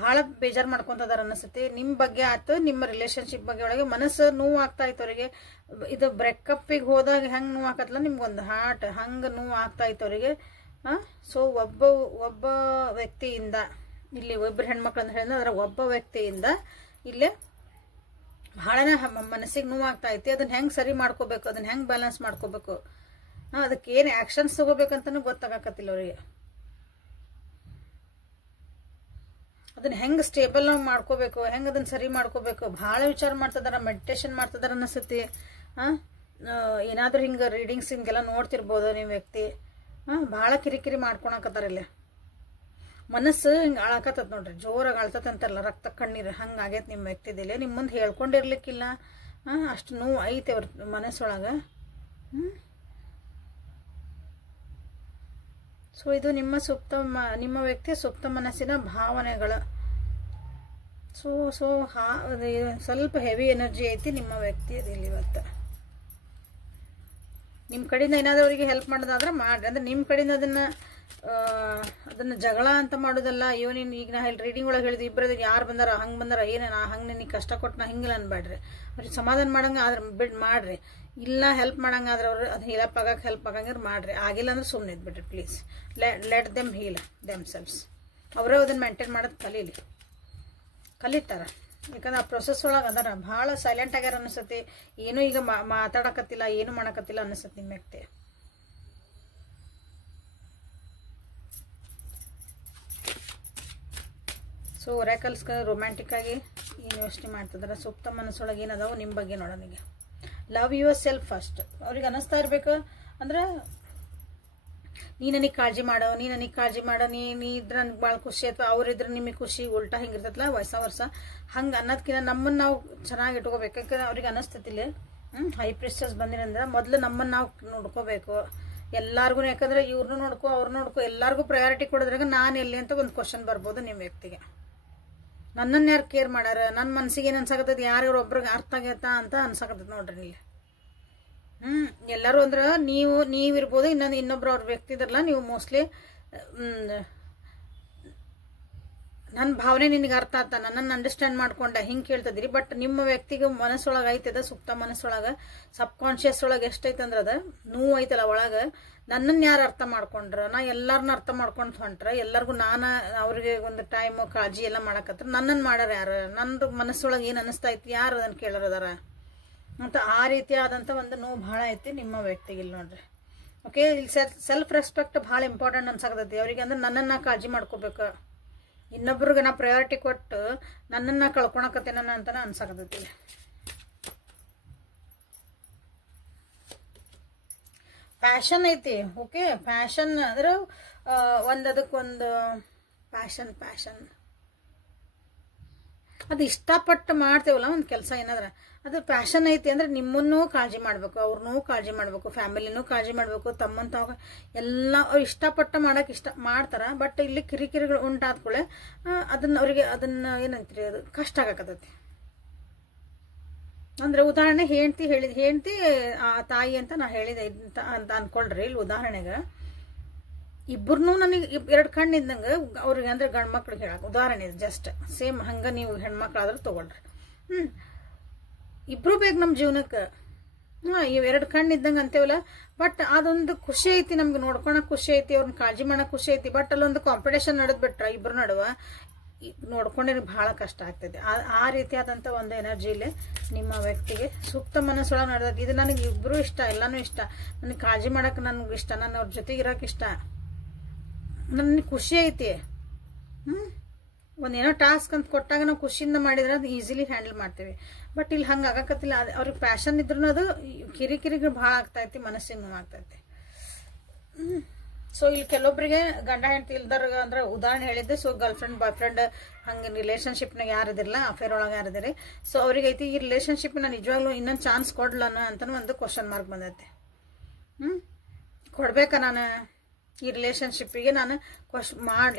ಭಾಳ ಬೇಜಾರು ಮಾಡ್ಕೊತದಾರ ಅನಿಸುತ್ತೆ. ನಿಮ್ಮ ಬಗ್ಗೆ ಆಯ್ತು, ನಿಮ್ಮ ರಿಲೇಶನ್ಶಿಪ್ ಬಗ್ಗೆ ಒಳಗೆ ಮನಸ್ಸು ನೋವು ಆಗ್ತಾ ಇತ್ತು ಅವರಿಗೆ. ಇದು ಬ್ರೇಕಪ್ಪಿಗೆ ಹೋದಾಗ ಹೆಂಗೆ ನೋವು ಆಕತ್ತಲ್ಲ, ನಿಮ್ಗೊಂದು ಹಾರ್ಟ್ ಹಂಗೆ ನೋವು ಆಗ್ತಾ ಇತ್ತು ಅವರಿಗೆ. ಸೊ ಒಬ್ಬ ವ್ಯಕ್ತಿಯಿಂದ, ಇಲ್ಲಿ ಒಬ್ಬರು ಹೆಣ್ಮಕ್ಳು ಅಂತ ಹೇಳಿದ್ರೆ ಅದರ ಒಬ್ಬ ವ್ಯಕ್ತಿಯಿಂದ ಇಲ್ಲೇ ಭಾಳನೇ ಮನಸ್ಸಿಗೆ ನೋವು ಆಗ್ತಾ ಐತಿ. ಅದನ್ನ ಹೆಂಗೆ ಸರಿ ಮಾಡ್ಕೋಬೇಕು, ಅದನ್ನ ಹೆಂಗೆ ಬ್ಯಾಲೆನ್ಸ್ ಮಾಡ್ಕೋಬೇಕು, ಅದಕ್ಕೆ ಏನು ಆ್ಯಕ್ಷನ್ಸ್ ತಗೋಬೇಕಂತನೂ ಗೊತ್ತಾಗಕತ್ತಿಲ್ಲ ಅವರಿಗೆ. ಅದನ್ನ ಹೆಂಗೆ ಸ್ಟೇಬಲ್ ಆಗಿ ಮಾಡ್ಕೋಬೇಕು, ಹೆಂಗೆ ಅದನ್ನ ಸರಿ ಮಾಡ್ಕೋಬೇಕು ಭಾಳ ವಿಚಾರ ಮಾಡ್ತಿದಾರ. ಮೆಡಿಟೇಷನ್ ಮಾಡ್ತಿದಾರ ಅನಿಸುತ್ತೆ. ಏನಾದರೂ ಹಿಂಗೆ ರೀಡಿಂಗ್ಸ್ ಹಿಂಗೆಲ್ಲ ನೋಡ್ತಿರ್ಬೋದು ನಿಮ್ಮ ವ್ಯಕ್ತಿ. ಭಾಳ ಕಿರಿಕಿರಿ ಮಾಡ್ಕೊಳಕತ್ತಾರ ಇಲ್ಲಿ. ಮನಸ್ಸು ಹಿಂಗೆ ಅಳಕತ್ತದ ನೋಡ್ರಿ, ಜೋರಾಗಿ ಅಳ್ತದಂತಾರಲ್ಲ, ರಕ್ತ ಕಣ್ಣೀರು ಹಂಗೆ ಆಗೈತೆ ನಿಮ್ಮ ವ್ಯಕ್ತಿದಿಲ್ಲ. ನಿಮ್ಮ ಮುಂದೆ ಹೇಳ್ಕೊಂಡಿರ್ಲಿಕ್ಕಿಲ್ಲ, ಅಷ್ಟು ನೋವು ಐತೆ ಅವ್ರ ಮನಸ್ಸೊಳಗೆ. ಸೊ ಇದು ನಿಮ್ಮ ವ್ಯಕ್ತಿಯ ಸುಪ್ತ ಮನಸ್ಸಿನ ಭಾವನೆಗಳು. ಸೊ ಸ್ವಲ್ಪ ಹೆವಿ ಎನರ್ಜಿ ಐತಿ ನಿಮ್ಮ ವ್ಯಕ್ತಿಯದಿಲ್ಲ ಇವತ್ತು. ನಿಮ್ಮ ಕಡೆಯಿಂದ ಏನಾದರೂ ಅವರಿಗೆ ಹೆಲ್ಪ್ ಮಾಡೋದಾದ್ರೆ ಮಾಡ್ರಿ. ಅಂದ್ರೆ ನಿಮ್ಮ ಕಡೆಯಿಂದ ಅದನ್ನ ಜಗಳ ಅಂತ ಮಾಡೋದಲ್ಲ. ನೀನು ಈಗ ನಾ ರೀಡಿಂಗ್ ಒಳಗೆ ಹೇಳಿದ್ವಿ, ಇಬ್ಬರದಾಗ ಯಾರು ಬಂದಾರ ಹಂಗೆ ಬಂದಾರ, ಏನೇನು ಹಂಗೆ ನಿನಗೆ ಕಷ್ಟ ಕೊಟ್ಟು ನಾ ಹಿಂಗಿಲ್ಲ ಅನ್ಬೇಡ್ರಿ. ಅವ್ರಿಗೆ ಸಮಾಧಾನ ಮಾಡಂಗೆ ಆದ್ರೆ ಬಿಡ್ ಮಾಡ್ರಿ. ಇಲ್ಲ ಹೆಲ್ಪ್ ಮಾಡಂಗಾದ್ರೆ ಅವ್ರು ಅದು ಹೀಲಪ್ ಆಗಕ್ಕೆ ಹೆಲ್ಪ್ ಆಗಂಗಿದ್ರೆ ಮಾಡ್ರಿ. ಆಗಿಲ್ಲ ಅಂದ್ರೆ ಸುಮ್ಮನೆ ಇದ್ಬಿಡ್ರಿ please. Let them heal themselves. ಅವರೇ ಅದನ್ನು ಮೇಂಟೈನ್ ಮಾಡೋದು ಕಲಿತಾರೆ. ಯಾಕಂದ್ರೆ ಆ ಪ್ರೊಸೆಸ್ ಒಳಗೆ ಅದಾರ. ಭಾಳ ಸೈಲೆಂಟ್ ಆಗ್ಯಾರ ಅನಿಸತಿ. ಏನೂ ಈಗ ಮಾತಾಡಕತ್ತಿಲ್ಲ, ಏನು ಮಾಡಕತ್ತಿಲ್ಲ ಅನಿಸತ್ತೆ ನಿಮ್ಮ ವ್ಯಕ್ತಿ. ಸೊ ಒರಾಕಲ್ಸ್ ರೊಮ್ಯಾಂಟಿಕ್ ಆಗಿ ಏನು ಯೋಚನೆ ಮಾಡ್ತಿದಾರೆ, ಸುಪ್ತ ಮನಸ್ಸೊಳಗೆ ಏನದಾವು ನಿಮ್ಮ ಬಗ್ಗೆ ನೋಡೋಣ. ಈಗ ಲವ್ ಯುವರ್ ಸೆಲ್ಫ್ ಫಸ್ಟ್. ಅವ್ರಿಗೆ ಅನ್ನಿಸ್ತಾ ಇರ್ಬೇಕು ಅಂದ್ರೆ ನೀ ನನಗೆ ಕಾಳಜಿ ಮಾಡೋ, ನೀ ಇದ್ರೆ ನನಗೆ ಭಾಳ ಖುಷಿ, ಅಥವಾ ಅವ್ರಿದ್ರೆ ನಿಮಗೆ ಖುಷಿ, ಉಲ್ಟಾ ಹಿಂಗಿರ್ತೈತಲ್ಲ ವರ್ಷ ಹಂಗೆ ಅನ್ನೋದಕ್ಕಿಂತ ನಮ್ಮನ್ನು ನಾವು ಚೆನ್ನಾಗಿ ಇಟ್ಕೋಬೇಕು. ಯಾಕಂದ್ರೆ ಅವ್ರಿಗೆ ಅನ್ನಿಸ್ತೈತಿಲ್ಲ ಹೈ ಪ್ರೆಸ್ಟರ್ಸ್ ಬಂದಿರಂದ್ರೆ ಮೊದಲು ನಮ್ಮನ್ನು ನಾವು ನೋಡ್ಕೋಬೇಕು ಎಲ್ಲಾರ್ಗು. ಯಾಕಂದ್ರೆ ಇವ್ರನ್ನೂ ನೋಡ್ಕೋ, ಅವ್ರನ್ನ ನೋಡ್ಕೋ, ಎಲ್ಲರಿಗೂ ಪ್ರಯಾರಿಟಿ ಕೊಡೋದ್ರಾಗ ನಾನು ಎಲ್ಲಿ ಅಂತ ಒಂದು ಕ್ವಶನ್ ಬರ್ಬೋದು ನಿಮ್ಮ ವ್ಯಕ್ತಿಗೆ. ನನ್ನನ್ನು ಯಾರು ಕೇರ್ ಮಾಡ್ಯಾರ, ನನ್ನ ಮನಸ್ಸಿಗೆ ಏನು ಅನ್ಸಾಕತ್ತೈತಿ, ಯಾರು ಒಬ್ರಿಗೆ ಅರ್ಥ ಆಗೈತಾ ಅಂತ ಅನ್ಸಾಕತ್ತೈತಿ ನೋಡ್ರಿ ಇಲ್ಲಿ. ಎಲ್ಲರೂ ಅಂದ್ರೆ ನೀವಿರ್ಬೋದು, ಇನ್ನೊಬ್ರು ಅವ್ರ ವ್ಯಕ್ತಿ ಇದ್ರಲ್ಲ, ನೀವು ಮೋಸ್ಟ್ಲಿ ನನ್ನ ಭಾವನೆ ನಿನಗೆ ಅರ್ಥ ಆತ, ನನ್ನನ್ನು ಅಂಡರ್ಸ್ಟ್ಯಾಂಡ್ ಮಾಡ್ಕೊಂಡ ಹಿಂಗೆ ಕೇಳ್ತದ್ರಿ. ಬಟ್ ನಿಮ್ಮ ವ್ಯಕ್ತಿಗೆ ಮನಸ್ಸೊಳಗೆ ಐತದ, ಸುಪ್ತ ಮನಸ್ಸೊಳಗೆ ಸಬ್ ಕಾನ್ಶಿಯಸ್ ಒಳಗೆ ಎಷ್ಟೈತೆ ಅಂದ್ರೆ ಅದ ನೋವು ಐತಲ್ಲ ಒಳಗೆ. ನನ್ನನ್ನು ಯಾರು ಅರ್ಥ ಮಾಡ್ಕೊಂಡ್ರ, ನಾ ಎಲ್ಲರನ್ನ ಅರ್ಥ ಮಾಡ್ಕೊಂಡು ಹೊಂಟ್ರ, ಎಲ್ಲರಿಗೂ ನಾನು ಅವ್ರಿಗೆ ಒಂದು ಟೈಮು ಕಾಳಜಿ ಎಲ್ಲ ಮಾಡಕತ್ರ, ನನ್ನನ್ನು ಮಾಡ್ಯಾರ ಯಾರು, ನನ್ನ ಮನಸ್ಸೊಳಗೆ ಏನು ಅನ್ನಿಸ್ತಾ ಐತಿ, ಯಾರು ಅದನ್ನು ಕೇಳೋರದಾರ ಅಂತ ಆ ರೀತಿಯಾದಂಥ ಒಂದು ನೋವು ಭಾಳ ಐತಿ ನಿಮ್ಮ ವ್ಯಕ್ತಿಗೆ ಇಲ್ಲಿ ನೋಡ್ರಿ. ಓಕೆ, ಇಲ್ಲಿ ಸೆಲ್ಫ್ ರೆಸ್ಪೆಕ್ಟ್ ಭಾಳ ಇಂಪಾರ್ಟೆಂಟ್ ಅನ್ಸಾಕತೈತಿ ಅವರಿಗೆ. ಅಂದ್ರೆ ನನ್ನನ್ನು ಕಾಳಜಿ ಮಾಡ್ಕೋಬೇಕು, ಇನ್ನೊಬ್ರಿಗೆ ನಾ ಪ್ರಯಾರಿಟಿ ಕೊಟ್ಟು ನನ್ನನ್ನು ಕಳ್ಕೊಳಕತ್ತೇನ ಅಂತಾನೆ ಅನ್ಸಾಕತೈತಿ. ಪ್ಯಾಷನ್ ಐತಿ. ಓಕೆ, ಪ್ಯಾಷನ್ ಅಂದ್ರೆ ಅದಕ್ಕೊಂದು ಪ್ಯಾಷನ್ ಅದು ಇಷ್ಟಪಟ್ಟು ಮಾಡ್ತೇವಲ್ಲ ಒಂದು ಕೆಲಸ ಏನಾದ್ರೆ ಅದು ಪ್ಯಾಷನ್ ಐತಿ ಅಂದ್ರೆ ನಿಮ್ಮನ್ನೂ ಕಾಳಜಿ ಮಾಡ್ಬೇಕು, ಅವ್ರನ್ನೂ ಕಾಳಜಿ ಮಾಡ್ಬೇಕು, ಫ್ಯಾಮಿಲಿನೂ ಕಾಳಜಿ ಮಾಡ್ಬೇಕು, ತಮ್ಮಂತ ಎಲ್ಲ ಅವ್ರು ಇಷ್ಟಪಟ್ಟು ಮಾಡಕ್ಕೆ ಮಾಡ್ತಾರ. ಬಟ್ ಇಲ್ಲಿ ಕಿರಿಕಿರಿಗಳು ಉಂಟಾದ್ಕೂಳೆ ಅವ್ರಿಗೆ ಅದನ್ನ ಏನಂತೀರಿ, ಅದು ಕಷ್ಟ ಆಗಕತ್ತೈತಿ. ಅಂದ್ರೆ ಉದಾಹರಣೆ ಹೆಂಡತಿ ಆ ತಾಯಿ ಅಂತ ನಾ ಹೇಳಿದೆ ಅಂತ ಅನ್ಕೊಳ್ರಿ. ಇಲ್ಲಿ ಉದಾಹರಣೆಗೆ ಇಬ್ಬರನ್ನೂ ನನಗೆ ಎರಡು ಕಣ್ಣು ಇದ್ದಂಗೆ ಅವ್ರಿಗೆ ಅಂದ್ರೆ ಗಂಡು ಮಕ್ಳಿಗೆ ಹೇಳಕ್ಕೆ ಉದಾಹರಣೆ ಜಸ್ಟ್ ಸೇಮ್ ಹಂಗೆ ನೀವು ಹೆಣ್ಮಕ್ಳಾದ್ರೂ ತಗೊಳ್ರಿ. ಇಬ್ರು ಬೇಕು ನಮ್ಮ ಜೀವನಕ್ಕೆ. ಇವ್ ಎರಡು ಕಣ್ಣು ಇದ್ದಂಗೆ ಅಂತೇವಲ್ಲ. ಬಟ್ ಅದೊಂದು ಖುಷಿ ಐತಿ, ನಮ್ಗೆ ನೋಡ್ಕೊಳಕ್ ಖುಷಿ ಐತಿ, ಅವ್ರನ್ನ ಕಾಳಜಿ ಮಾಡಕ್ ಖುಷಿ ಐತಿ. ಬಟ್ ಅಲ್ಲೊಂದು ಕಾಂಪಿಟೇಷನ್ ನಡೆದ್ಬಿಟ್ರ ಇಬ್ರು ನಡುವ ನೋಡ್ಕೊಂಡ್ರೆ ಬಹಳ ಕಷ್ಟ ಆಗ್ತದೆ. ಆ ರೀತಿಯಾದಂಥ ಒಂದು ಎನರ್ಜಿಲಿ ನಿಮ್ಮ ವ್ಯಕ್ತಿಗೆ ಸೂಕ್ತ ಮನಸ್ಸೊಳಗೆ ನಡೆದೈತಿ. ಇದು ನನಗೆ ಇಬ್ರು ಇಷ್ಟ, ಎಲ್ಲಾನು ಇಷ್ಟ, ನನಗೆ ಕಾಳಜಿ ಮಾಡಕ್ಕೆ ನನಗೆ ಇಷ್ಟ, ನಾನು ಅವ್ರ ಜೊತೆಗೆ ಇರಕ್ಕೆ ಇಷ್ಟ, ನನಗೆ ಖುಷಿ ಐತಿ. ಒಂದೇನೋ ಟಾಸ್ಕ್ ಅಂತ ಕೊಟ್ಟಾಗ ನಾವು ಖುಷಿಯಿಂದ ಮಾಡಿದ್ರೆ ಅದು ಈಸಿಲಿ ಹ್ಯಾಂಡಲ್ ಮಾಡ್ತೀವಿ. ಬಟ್ ಇಲ್ಲಿ ಹಂಗೆ ಆಗಕತ್ತಿಲ್ಲ. ಅವ್ರಿಗೆ ಪ್ಯಾಷನ್ ಇದ್ರೂ ಅದು ಕಿರಿಕಿರಿಗಳು ಭಾಳ ಆಗ್ತೈತಿ, ಮನಸ್ಸಿಗೆ ನೋವು ಆಗ್ತೈತಿ. ಸೊ ಇಲ್ಲಿ ಕೆಲವೊಬ್ಬರಿಗೆ ಗಂಡ ಹೆಂಡತಿ ಇಲ್ದಾರ ಅಂದ್ರೆ ಉದಾಹರಣೆ ಹೇಳಿದ್ದೆ. So girlfriend boyfriend ಹಂಗೆ ರಿಲೇಶನ್ಶಿಪ್ನಾಗ ಯಾರಿದಿರಲ್ಲ, ಅಫೇರ್ ಒಳಗೆ ಯಾರಿದಿರಿ. ಸೊ ಅವ್ರಿಗೆ ಐತಿ ಈ ರಿಲೇಶನ್ಶಿಪ್ ನಾನು ನಿಜವಾಗ್ಲೂ ಇನ್ನೊಂದು ಚಾನ್ಸ್ ಕೊಡ್ಲನ ಅಂತ ಒಂದು ಕ್ವಶನ್ ಮಾರ್ಕ್ ಬಂದೈತೆ. ಕೊಡ್ಬೇಕಾ ನಾನು ಈ ರಿಲೇಶನ್ಶಿಪ್ಪಿಗೆ, ನಾನು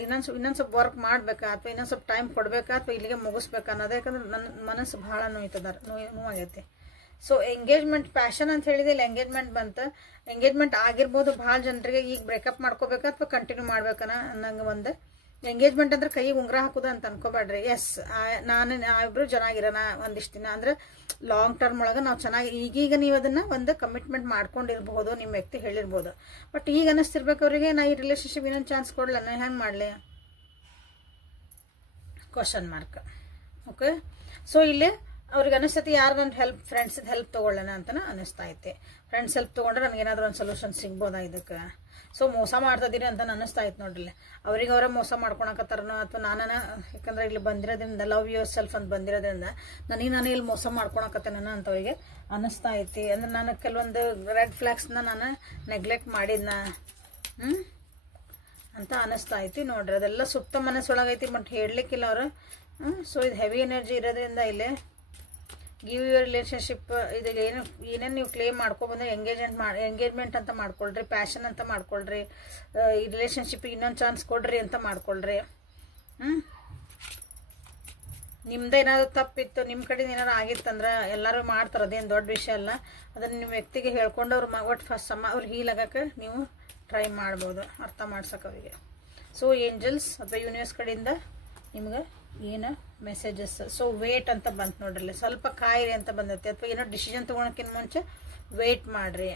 ಇನ್ನೊಂದು ಸ್ವಲ್ಪ ವರ್ಕ್ ಮಾಡ್ಬೇಕಾ, ಅಥವಾ ಇನ್ನೊಂದು ಸ್ವಲ್ಪ ಟೈಮ್ ಕೊಡ್ಬೇಕಾ, ಅಥವಾ ಇಲ್ಲಿಗೆ ಮುಗಿಸ್ಬೇಕಾ ಅನ್ನೋದು. ಯಾಕಂದ್ರೆ ನನ್ನ ಮನಸ್ಸು ಭಾಳ ನೋವಾಗೈತಿ. ಸೊ ಎಂಗೇಜ್ಮೆಂಟ್ ಪ್ಯಾಷನ್ ಅಂತ ಹೇಳಿದೆ, ಇಲ್ಲಿ ಎಂಗೇಜ್ಮೆಂಟ್ ಬಂತು. ಎಂಗೇಜ್ಮೆಂಟ್ ಆಗಿರ್ಬೋದು ಭಾಳ ಜನರಿಗೆ. ಈಗ ಬ್ರೇಕಪ್ ಮಾಡ್ಕೋಬೇಕಾ ಅಥವಾ ಕಂಟಿನ್ಯೂ ಮಾಡ್ಬೇಕನ್ನ ಅನ್ನಂಗೆ ಒಂದು ಎಂಗೇಜ್ಮೆಂಟ್ ಅಂದ್ರೆ ಕೈ ಉಂಗುರ ಹಾಕೋದು ಅಂತ ಅನ್ಕೋಬೇಡ್ರಿ. ಎಸ್, ನಾವಿಬ್ರು ಚೆನ್ನಾಗಿರೋಣ ಒಂದಿಷ್ಟು ದಿನ ಅಂದ್ರೆ ಲಾಂಗ್ ಟರ್ಮ್ ಒಳಗೆ ನಾವು ಚೆನ್ನಾಗಿ ಈಗೀಗ ನೀವು ಅದನ್ನ ಒಂದು ಕಮಿಟ್ಮೆಂಟ್ ಮಾಡ್ಕೊಂಡಿರ್ಬೋದು, ನಿಮ್ಮ ವ್ಯಕ್ತಿ ಹೇಳಿರ್ಬೋದು. ಬಟ್ ಈಗ ಅನ್ನಿಸ್ತಿರ್ಬೇಕು ಅವರಿಗೆ, ನಾ ಈ ರಿಲೇಶನ್ಶಿಪ್ ಇನ್ನೊಂದು ಚಾನ್ಸ್ ಕೊಡ್ಲ, ನಾ ಹೆಂಗೆ ಮಾಡಲಿ ಕ್ವಶನ್ ಮಾರ್ಕ್. ಓಕೆ, ಸೊ ಇಲ್ಲಿ ಅವ್ರಿಗೆ ಅನಿಸ್ತೈತಿ ಯಾರು ನನ್ನ ಫ್ರೆಂಡ್ಸಿದ ಹೆಲ್ಪ್ ತೊಗೊಳ್ಳೋಣ ಅಂತ ಅನಿಸ್ತಾ ಐತೆ. ಫ್ರೆಂಡ್ಸ್ ಹೆಲ್ಪ್ ತೊಗೊಂಡ್ರೆ ನನಗೆ ಏನಾದರೂ ಒಂದು ಸೊಲ್ಯೂಷನ್ ಸಿಗ್ಬೋದಾ ಇದಕ್ಕೆ. ಸೊ ಮೋಸ ಮಾಡ್ತಿದ್ದೀರಿ ಅಂತ ಅನಿಸ್ತಾ ಇತ್ತು ನೋಡ್ರಿ. ಅವ್ರಿಗೆ ಅವರೇ ಮೋಸ ಮಾಡ್ಕೊಳಕತ್ತಾರನೋ ಅಥವಾ ಯಾಕಂದ್ರೆ ಇಲ್ಲಿ ಬಂದಿರೋದ್ರಿಂದ ಲವ್ ಯುವರ್ ಸೆಲ್ಫ್ ಅಂತ ಬಂದಿರೋದ್ರಿಂದ ನಾನು ಇಲ್ಲಿ ಮೋಸ ಮಾಡ್ಕೊಳಕತ್ತೇನ ಅಂತ ಅವರಿಗೆ ಅನಿಸ್ತಾ ಐತಿ. ಅಂದ್ರೆ ನಾನು ಕೆಲವೊಂದು ರೆಡ್ ಫ್ಲಾಗ್ಸ್ನ ನಾನು ನೆಗ್ಲೆಕ್ಟ್ ಮಾಡಿದ್ನ ಅಂತ ಅನಿಸ್ತಾ ಐತಿ ನೋಡ್ರಿ. ಅದೆಲ್ಲ ಸುಪ್ತ ಮನಸ್ಸೊಳಗೈತಿ, ಬಟ್ ಹೇಳಲಿಕ್ಕಿಲ್ಲ ಅವರು. ಸೊ ಇದು ಹೆವಿ ಎನರ್ಜಿ ಇರೋದ್ರಿಂದ ಇಲ್ಲಿ ಗಿವ್ ಯುವರ್ ರಿಲೇಶನ್ಶಿಪ್ ಇದ್ರಲ್ಲಿ ಏನೇನು ನೀವು ಕ್ಲೇಮ್ ಮಾಡ್ಕೊಬಂದ್ರೆ ಎಂಗೇಜ್ಮೆಂಟ್ ಅಂತ ಮಾಡ್ಕೊಳ್ರಿ, ಪ್ಯಾಷನ್ ಅಂತ ಮಾಡ್ಕೊಳ್ರಿ, ಈ ರಿಲೇಶನ್ಶಿಪ್ ಇನ್ನೊಂದು ಚಾನ್ಸ್ ಕೊಡ್ರಿ ಅಂತ ಮಾಡ್ಕೊಳ್ರಿ. ನಿಮ್ದು ಏನಾದ್ರು ತಪ್ಪಿತ್ತು, ನಿಮ್ಮ ಕಡೆಯಿಂದ ಏನಾದ್ರು ಆಗಿತ್ತಂದ್ರೆ ಎಲ್ಲರೂ ಮಾಡ್ತಾರೆ, ಅದೇನು ದೊಡ್ಡ ವಿಷಯ ಅಲ್ಲ. ಅದನ್ನು ನಿಮ್ಮ ವ್ಯಕ್ತಿಗೆ ಹೇಳ್ಕೊಂಡು ಅವ್ರು ಒಟ್ಟು ಫಸ್ಟ್ ಅವ್ರು ಹೀಲ್ ಆಗಕ್ಕೆ ನೀವು ಟ್ರೈ ಮಾಡ್ಬೋದು, ಅರ್ಥ ಮಾಡ್ಸಕ್ಕೆ ಅವರಿಗೆ. ಸೊ ಏಂಜಲ್ಸ್ ಅಥವಾ ಯೂನಿವರ್ಸ್ ಕಡೆಯಿಂದ ನಿಮ್ಗೆ ಏನು ಮೆಸೇಜಸ್. ಸೊ ವೇಟ್ ಅಂತ ಬಂತು ನೋಡ್ರಿ, ಸ್ವಲ್ಪ ಕಾಯಿರಿ ಅಂತ ಬಂದೈತೆ. ಅಥವಾ ಏನೋ ಡಿಸಿಷನ್ ತೊಗೊಳಕ್ಕಿಂತ ಮುಂಚೆ ವೇಟ್ ಮಾಡ್ರಿ,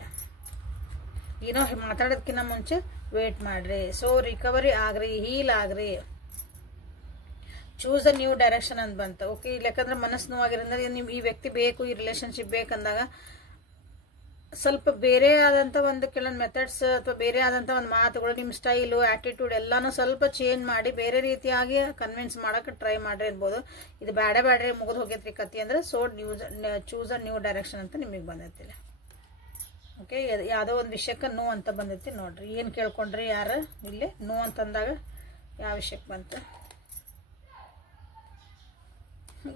ಏನೋ ಮಾತಾಡೋದಕ್ಕಿಂತ ಮುಂಚೆ ವೇಟ್ ಮಾಡ್ರಿ. ಸೊ ರಿಕವರಿ ಆಗ್ರಿ, ಹೀಲ್ ಆಗ್ರಿ, ಚೂಸ್ ಅ ನ್ಯೂ ಡೈರೆಕ್ಷನ್ ಅಂತ ಬಂತು. ಓಕೆ, ಯಾಕಂದ್ರೆ ಮನಸ್ಸು ನೋವಾಗಿರೋದ್ರೆ ನಿಮ್ ಈ ವ್ಯಕ್ತಿ ಬೇಕು, ಈ ರಿಲೇಶನ್ಶಿಪ್ ಬೇಕಂದಾಗ ಸ್ವಲ್ಪ ಬೇರೆ ಆದಂತ ಒಂದು ಕೆಲವೊಂದು ಮೆಥಡ್ಸ್ ಅಥವಾ ಬೇರೆ ಆದಂತ ಒಂದು ಮಾತುಗಳು, ನಿಮ್ಮ ಸ್ಟೈಲು ಆಟಿಟ್ಯೂಡ್ ಎಲ್ಲಾನು ಸ್ವಲ್ಪ ಚೇಂಜ್ ಮಾಡಿ ಬೇರೆ ರೀತಿಯಾಗಿ ಕನ್ವಿನ್ಸ್ ಮಾಡಕ್ಕೆ ಟ್ರೈ ಮಾಡ್ರಿ ಇರ್ಬೋದು. ಇದು ಬ್ಯಾಡ್ರಿ ಮುಗಿದು ಹೋಗೈತ್ರಿ ಕತ್ತಿ ಅಂದ್ರೆ. So choose a new direction ಅಂತ ನಿಮಗೆ ಬಂದೈತಿಲ್ಲ. ಓಕೆ, ಯಾವುದೋ ಒಂದು ವಿಷಯಕ್ಕೆ ನೋ ಅಂತ ಬಂದೈತಿ ನೋಡ್ರಿ. ಏನು ಕೇಳ್ಕೊಂಡ್ರಿ ಯಾರು ಇಲ್ಲಿ ನೋ ಅಂತಂದಾಗ ಯಾವ ವಿಷಯಕ್ಕೆ ಬಂತು?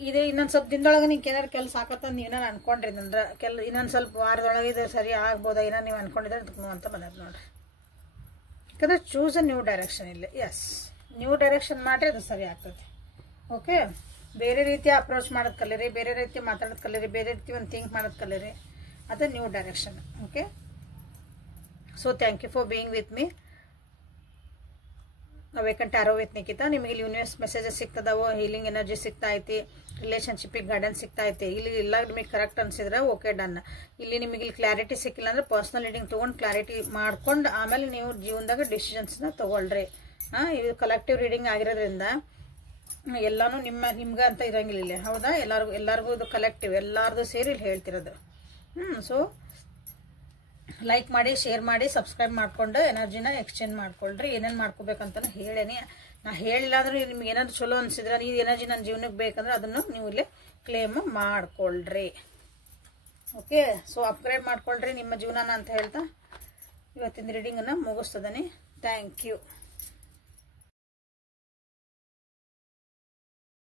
ಇದೇ ಇನ್ನೊಂದು ಸ್ವಲ್ಪ ದಿನದೊಳಗೆ ನಿಮ್ಗೆ ಏನಾರು ಕೆಲಸ ಆಕತ್ತಂದು ನೀವೇನಾರು ಅನ್ಕೊಂಡ್ರಿ ಅಂದ್ರೆ ಇನ್ನೊಂದು ಸ್ವಲ್ಪ ವಾರದೊಳಗೆ ಇದು ಸರಿ ಆಗ್ಬೋದಾ ಏನೋ ನೀವು ಅನ್ಕೊಂಡಿದ್ರೆ ಅದಕ್ಕೆ ನೋ ಅಂತ ಬಂದೈತೆ ನೋಡ್ರಿ. ಯಾಕಂದ್ರೆ ಚೂಸ್ ಅ ನ್ಯೂ ಡೈರೆಕ್ಷನ್ ಇಲ್ಲಿ. ಎಸ್, ನ್ಯೂ ಡೈರೆಕ್ಷನ್ ಮಾಡ್ರಿ, ಅದು ಸರಿ ಆಗ್ತದೆ. ಓಕೆ, ಬೇರೆ ರೀತಿ ಅಪ್ರೋಚ್ ಮಾಡೋದು ಕಲೀರಿ, ಬೇರೆ ರೀತಿ ಮಾತಾಡೋದು ಕಲೀರಿ, ಬೇರೆ ರೀತಿ ಒಂದು ಥಿಂಕ್ ಮಾಡೋದು ಕಲೀರಿ, ಅದು new direction. Okay, so thank you for being with me. Awaken tarot with Nikhita. ನಿಮಗೆ ಇಲ್ಲಿ ಯೂನಿವರ್ಸ್ ಮೆಸೇಜಸ್ ಸಿಗ್ತದವೋ, ಹೀಲಿಂಗ್ ಎನರ್ಜಿ ಸಿಗ್ತಾ ಐತಿ, ರಿಲೇಶನ್ಶಿಪ್ಪಿಗೆ ಗೈಡೆನ್ಸ್ ಸಿಗ್ತಾ ಐತಿ. ಇಲ್ಲಿ ಎಲ್ಲ ನಿಮಗೆ ಕರೆಕ್ಟ್ ಅನ್ಸಿದ್ರೆ ಓಕೆ ಡನ್. ಇಲ್ಲಿ ನಿಮಗೆ ಇಲ್ಲಿ ಕ್ಲಾರಿಟಿ ಸಿಕ್ಕಿಲ್ಲ ಅಂದ್ರೆ ಪರ್ಸನಲ್ ರೀಡಿಂಗ್ ತೊಗೊಂಡು ಕ್ಲಾರಿಟಿ ಮಾಡ್ಕೊಂಡು ಆಮೇಲೆ ನೀವು ಜೀವನದಾಗ ಡಿಸಿಷನ್ಸ್ನ ತೊಗೊಳ್ರಿ. ಇದು ಕಲೆಕ್ಟಿವ್ ರೀಡಿಂಗ್ ಆಗಿರೋದ್ರಿಂದ ಎಲ್ಲಾನು ನಿಮ್ಗೆ ಅಂತ ಇರಂಗಿಲ್ಲ, ಹೌದಾ? ಎಲ್ಲರಿಗೂ ಇದು ಕಲೆಕ್ಟಿವ್, ಎಲ್ಲಾರ್ದು ಸೇರಿ ಇಲ್ಲಿ ಹೇಳ್ತಿರೋದು. ಸೊ ಲೈಕ್ ಮಾಡಿ, ಶೇರ್ ಮಾಡಿ, ಸಬ್ಸ್ಕ್ರೈಬ್ ಮಾಡ್ಕೊಂಡು ಎನರ್ಜಿನ ಎಕ್ಸ್ಚೇಂಜ್ ಮಾಡ್ಕೊಳ್ರಿ. ಏನೇನು ಮಾಡ್ಕೋಬೇಕಂತ ಹೇಳೇನಿ. ನಾ ಹೇಳಿಲ್ಲ ಅಂದ್ರೆ ನಿಮ್ಗೆ ಏನಾದ್ರು ಚಲೋ ಅನ್ಸಿದ್ರೆ ಈ ಎನರ್ಜಿ ನನ್ನ ಜೀವನಕ್ಕೆ ಬೇಕಂದ್ರೆ ಅದನ್ನು ನೀವು ಇಲ್ಲಿ ಕ್ಲೇಮ್ ಮಾಡ್ಕೊಳ್ರಿ. ಓಕೆ, ಸೊ ಅಪ್ಗ್ರೇಡ್ ಮಾಡ್ಕೊಳ್ರಿ ನಿಮ್ಮ ಜೀವನನ ಅಂತ ಹೇಳ್ತಾ ಇವತ್ತಿನ ರೀಡಿಂಗನ್ನು ಮುಗಿಸ್ತದನಿ. Thank you.